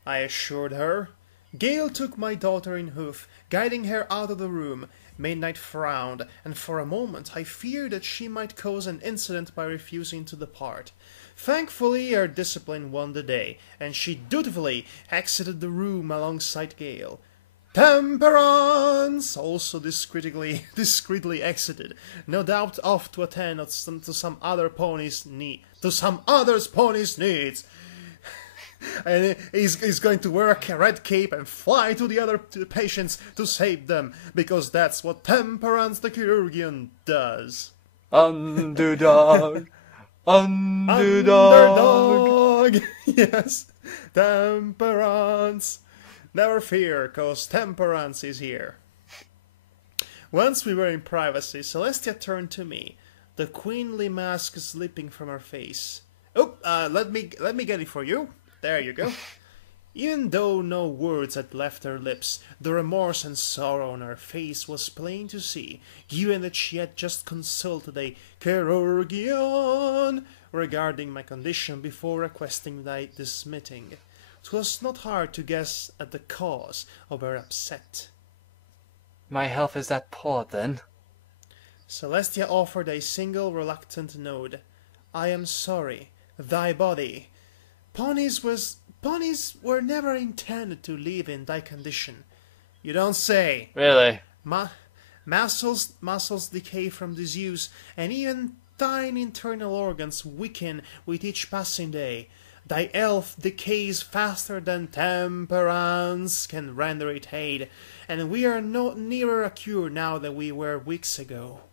I assured her. Gale took my daughter in hoof, guiding her out of the room. Midnight frowned, and for a moment I feared that she might cause an incident by refusing to depart. Thankfully, her discipline won the day, and she dutifully exited the room alongside Gale. Temperance also discreetly exited, no doubt off to attend to some other's pony's needs. And he's going to wear a red cape and fly to the other patients to save them, because that's what Temperance the Chirurgeon does. Underdog. Underdog. Yes, Temperance. Never fear, 'cause Temperance is here. Once we were in privacy, Celestia turned to me, the queenly mask slipping from her face. "Oh, let me get it for you. There you go." Even though no words had left her lips, the remorse and sorrow on her face was plain to see, given that she had just consulted a chirurgeon regarding my condition before requesting this meeting. 'Twas not hard to guess at the cause of her upset. My health is that poor, then? Celestia offered a single reluctant nod. "I am sorry. Thy body. Ponies were never intended to live in thy condition." "You don't say." Really? Muscles decay from disuse, and even thine internal organs weaken with each passing day. Thy health decays faster than Temperance can render it aid, and we are no nearer a cure now than we were weeks ago."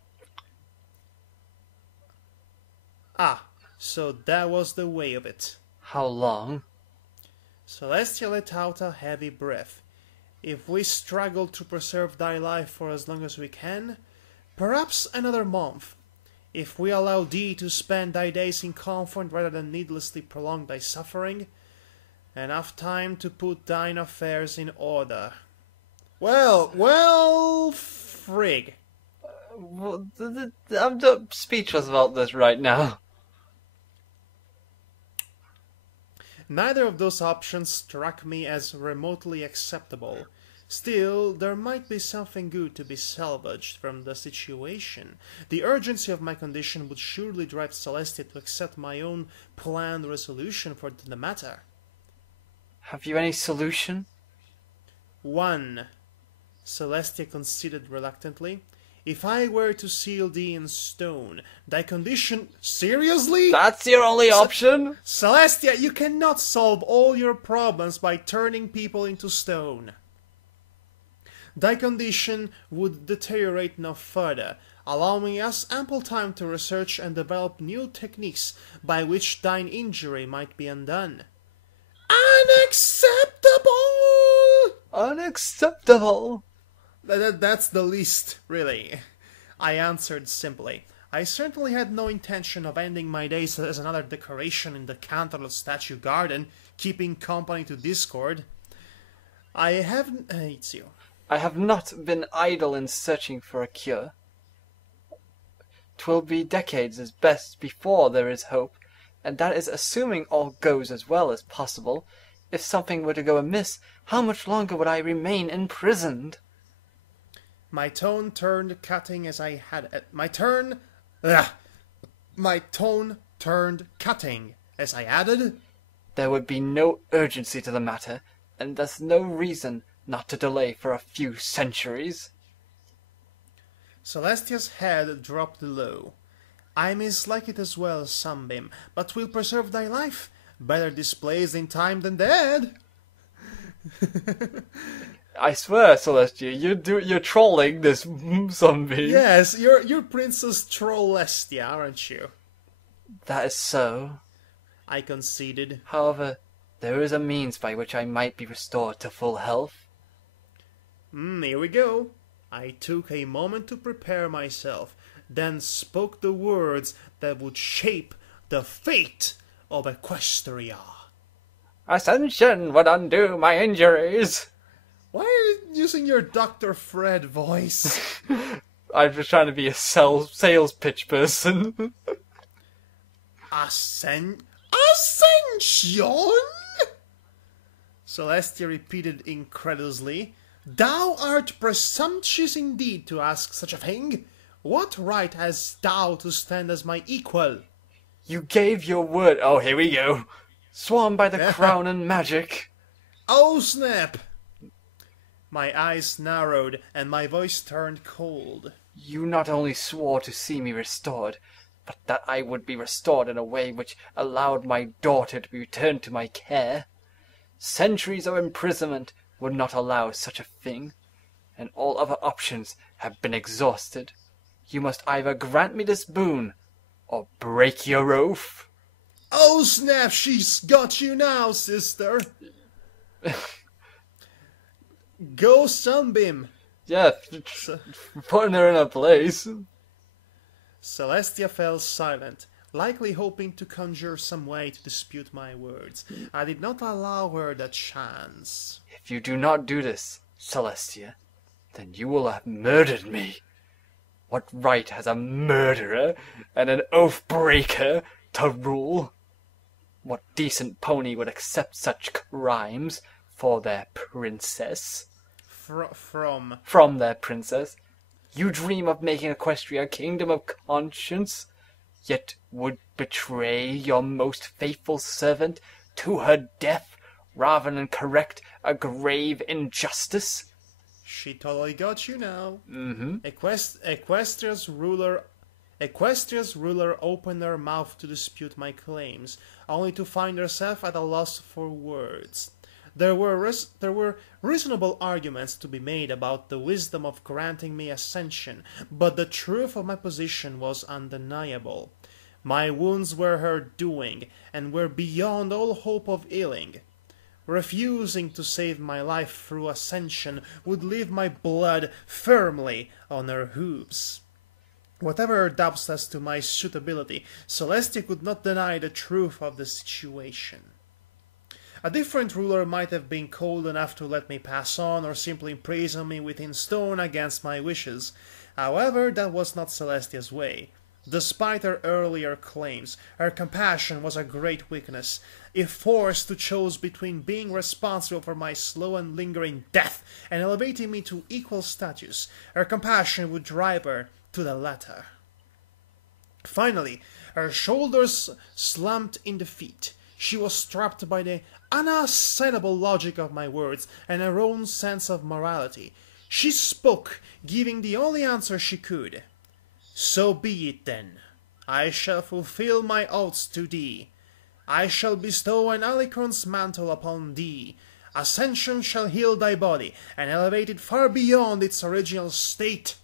"Ah, so that was the way of it." How long? Celestia let out a heavy breath. "If we struggle to preserve thy life for as long as we can, perhaps another month. If we allow thee to spend thy days in comfort rather than needlessly prolong thy suffering, enough time to put thine affairs in order." Well, frig. I'm speechless about this right now. Neither of those options struck me as remotely acceptable. Still, there might be something good to be salvaged from the situation. The urgency of my condition would surely drive Celestia to accept my own planned resolution for the matter. Have you any solution? "One," Celestia conceded reluctantly. "If I were to seal thee in stone, thy condition—" "Seriously?" That's your only option? "Celestia, you cannot solve all your problems by turning people into stone. Thy condition would deteriorate no further, allowing us ample time to research and develop new techniques by which thine injury might be undone." "Unacceptable!" Unacceptable! That's the least, really," I answered simply. I certainly had no intention of ending my days as another decoration in the Canterlot statue garden, keeping company to discord. I haven't... it's you. I have not been idle in searching for a cure. 'Twill be decades as best before there is hope, and that is assuming all goes as well as possible. If something were to go amiss, how much longer would I remain imprisoned? My tone turned cutting as I had... My tone turned cutting as I added... There would be no urgency to the matter, and thus no reason not to delay for a few centuries. Celestia's head dropped low. I mislike it as well, Sunbeam, but will preserve thy life. Better displaced in time than dead. I swear, Celestia, you're trolling this Sunbeam. Yes, you're Princess Trollestia, aren't you? That is so. I conceded. However, there is a means by which I might be restored to full health. Here we go. I took a moment to prepare myself, then spoke the words that would shape the fate of Equestria. Ascension would undo my injuries. Why are you using your Dr. Fred voice? I'm just trying to be a sales pitch person. Ascension? Celestia repeated incredulously. Thou art presumptuous indeed to ask such a thing. What right hast thou to stand as my equal? You gave your word. Oh, here we go. Sworn by the crown and magic. Oh, snap! My eyes narrowed and my voice turned cold. You not only swore to see me restored, but that I would be restored in a way which allowed my daughter to be returned to my care. Centuries of imprisonment would not allow such a thing, and all other options have been exhausted. You must either grant me this boon, or break your oath. Oh, snap, she's got you now, sister. Go, Sunbeam. Yeah, putting her in her place. Celestia fell silent, likely hoping to conjure some way to dispute my words. I did not allow her that chance. If you do not do this, Celestia, then you will have murdered me. What right has a murderer and an oath-breaker to rule? What decent pony would accept such crimes for their princess? From their princess? You dream of making Equestria a kingdom of conscience, yet would betray your most faithful servant to her death rather than correct a grave injustice? She totally got you now. Mm-hmm. Equestria's ruler opened her mouth to dispute my claims, only to find herself at a loss for words. There were reasonable arguments to be made about the wisdom of granting me ascension, but the truth of my position was undeniable. My wounds were her doing, and were beyond all hope of healing. Refusing to save my life through ascension would leave my blood firmly on her hooves. Whatever her doubts as to my suitability, Celestia could not deny the truth of the situation. A different ruler might have been cold enough to let me pass on, or simply imprison me within stone against my wishes. However, that was not Celestia's way. Despite her earlier claims, her compassion was a great weakness. If forced to choose between being responsible for my slow and lingering death and elevating me to equal status, her compassion would drive her to the latter. Finally, her shoulders slumped in defeat. She was trapped by the unassailable logic of my words and her own sense of morality. She spoke, giving the only answer she could. So be it then. I shall fulfill my oaths to thee. I shall bestow an alicorn's mantle upon thee. Ascension shall heal thy body, and elevate it far beyond its original state.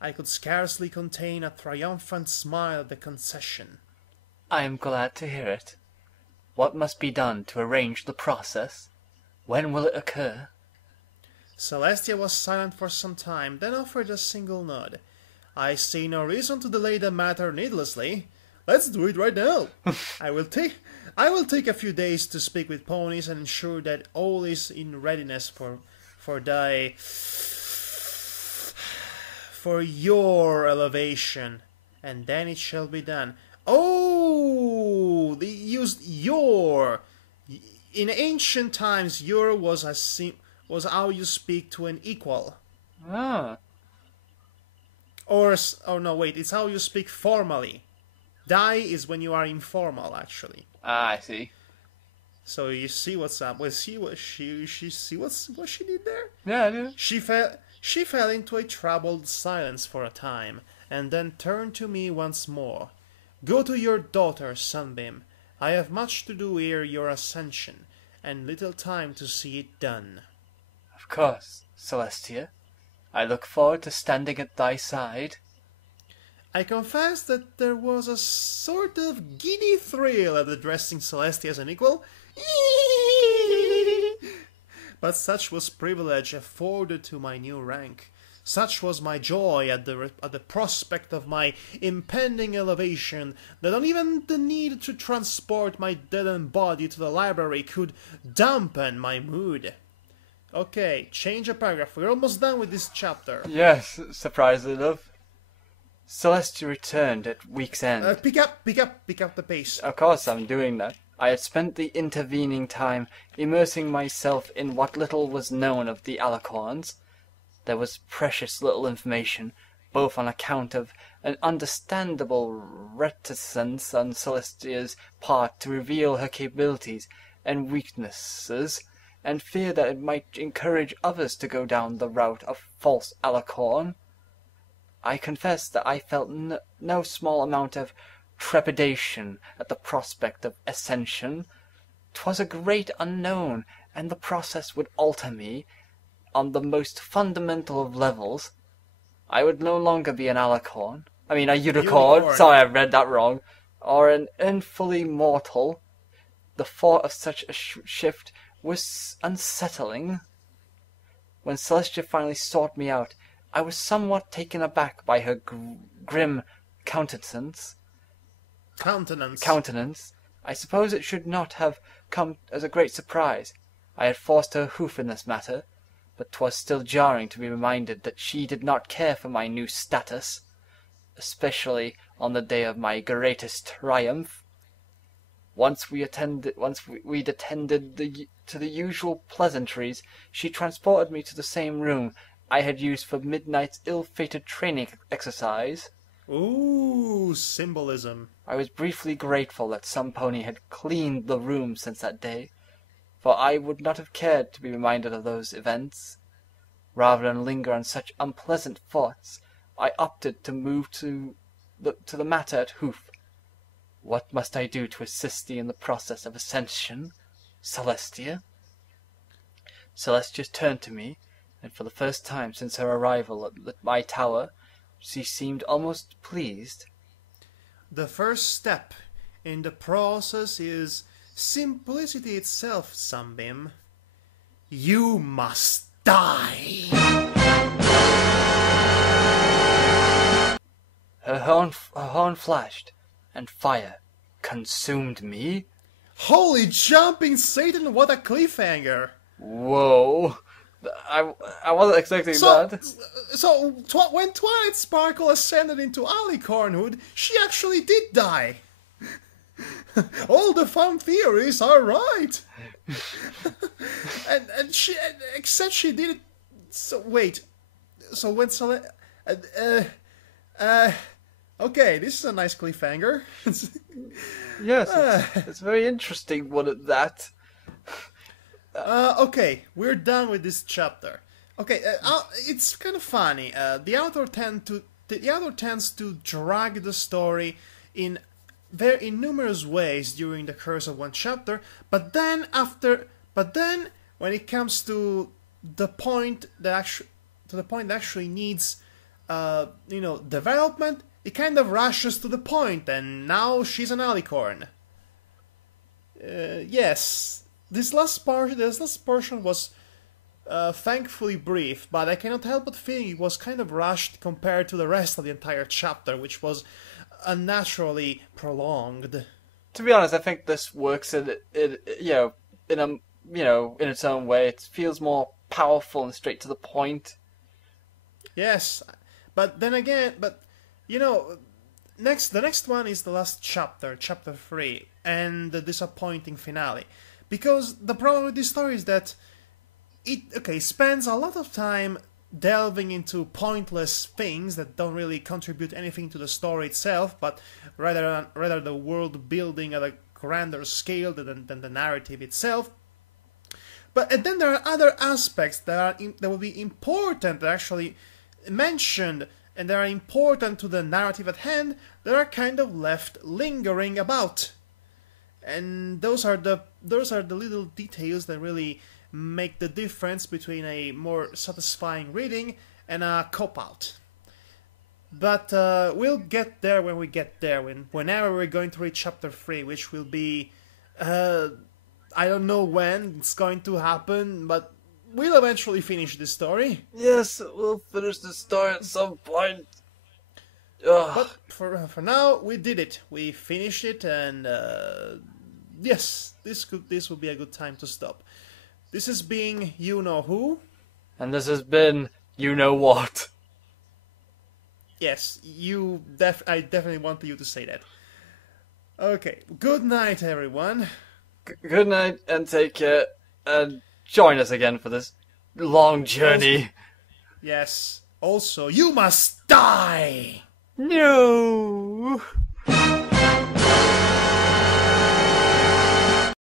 I could scarcely contain a triumphant smile at the concession. I am glad to hear it. What must be done to arrange the process? When will it occur? Celestia was silent for some time, then offered a single nod. I see no reason to delay the matter needlessly. Let's do it right now. I will take a few days to speak with ponies and ensure that all is in readiness for your elevation, and then it shall be done. Oh, they used your. In ancient times, your was how you speak to an equal. Ah. Or no, wait, it's how you speak formally. Die is when you are informal, actually. Ah, I see. So you see what's up. Well, see what she see what she did there? Yeah, I do. She fell into a troubled silence for a time, and then turned to me once more. Go to your daughter, Sunbeam. I have much to do ere your ascension, and little time to see it done. Of course, Celestia. I look forward to standing at thy side. I confess that there was a sort of giddy thrill at addressing Celestia as an equal. But such was privilege afforded to my new rank. Such was my joy at the prospect of my impending elevation that not even the need to transport my deadened body to the library could dampen my mood. Okay, change a paragraph. We're almost done with this chapter. Yes, surprisingly enough. Celestia returned at week's end. Pick up the pace. Of course I'm doing that. I had spent the intervening time immersing myself in what little was known of the alicorns. There was precious little information, both on account of an understandable reticence on Celestia's part to reveal her capabilities and weaknesses, and fear that it might encourage others to go down the route of false alicorn. I confess that I felt no small amount of trepidation at the prospect of ascension. 'Twas a great unknown, and the process would alter me on the most fundamental of levels. I would no longer be an alicorn. A unicorn. Sorry, I read that wrong. Or an infully mortal. The thought of such a shift was unsettling. When Celestia finally sought me out, I was somewhat taken aback by her grim countenance. I suppose it should not have come as a great surprise. I had forced her hoof in this matter, but 'twas still jarring to be reminded that she did not care for my new status, especially on the day of my greatest triumph. Once we'd attended to the usual pleasantries, she transported me to the same room I had used for midnight's ill-fated training exercise. Ooh, symbolism. I was briefly grateful that some pony had cleaned the room since that day, for I would not have cared to be reminded of those events. Rather than linger on such unpleasant thoughts, I opted to move to the matter at hoof. What must I do to assist thee in the process of ascension, Celestia? Celestia turned to me, and for the first time since her arrival at my tower, she seemed almost pleased. The first step in the process is simplicity itself, Sunbeam. You must die! Her horn flashed, and fire consumed me. Holy jumping Satan, what a cliffhanger! Whoa! I wasn't expecting that. So, when Twilight Sparkle ascended into alicornhood, she actually did die. All the fun theories are right. Except she did it. So wait. So when okay, this is a nice cliffhanger. Yes, it's very interesting one at that. Okay, we're done with this chapter. Okay, it's kind of funny. The author tends to drag the story in numerous ways during the course of one chapter, but then when it comes to the point that actually needs development, it kind of rushes to the point, and now she's an alicorn. Yes. This last portion was thankfully brief, but I cannot help but feeling it was kind of rushed compared to the rest of the entire chapter, which was unnaturally prolonged. To be honest, I think this works in in a in its own way. It feels more powerful and straight to the point. Yes, but then again, you know, the next one is the last chapter, chapter 3, and the disappointing finale. Because the problem with this story is that it spends a lot of time delving into pointless things that don't really contribute anything to the story itself, but rather the world building at a grander scale than the narrative itself. And then there are other aspects that will be important, that actually mentioned, and that are important to the narrative at hand, that are kind of left lingering about. And those are the little details that really make the difference between a more satisfying reading and a cop-out. But we'll get there when we get there, whenever we're going to read chapter 3, which will be, I don't know when it's going to happen, but we'll eventually finish this story. Yes, we'll finish the story at some point. Ugh. But for now, we did it. We finished it, and yes, this will be a good time to stop. This has been You Know Who. And this has been You Know What. Yes, I definitely wanted you to say that. Okay, good night, everyone. Good night, and take care, and join us again for this long journey. Yes. Also, you must die! No!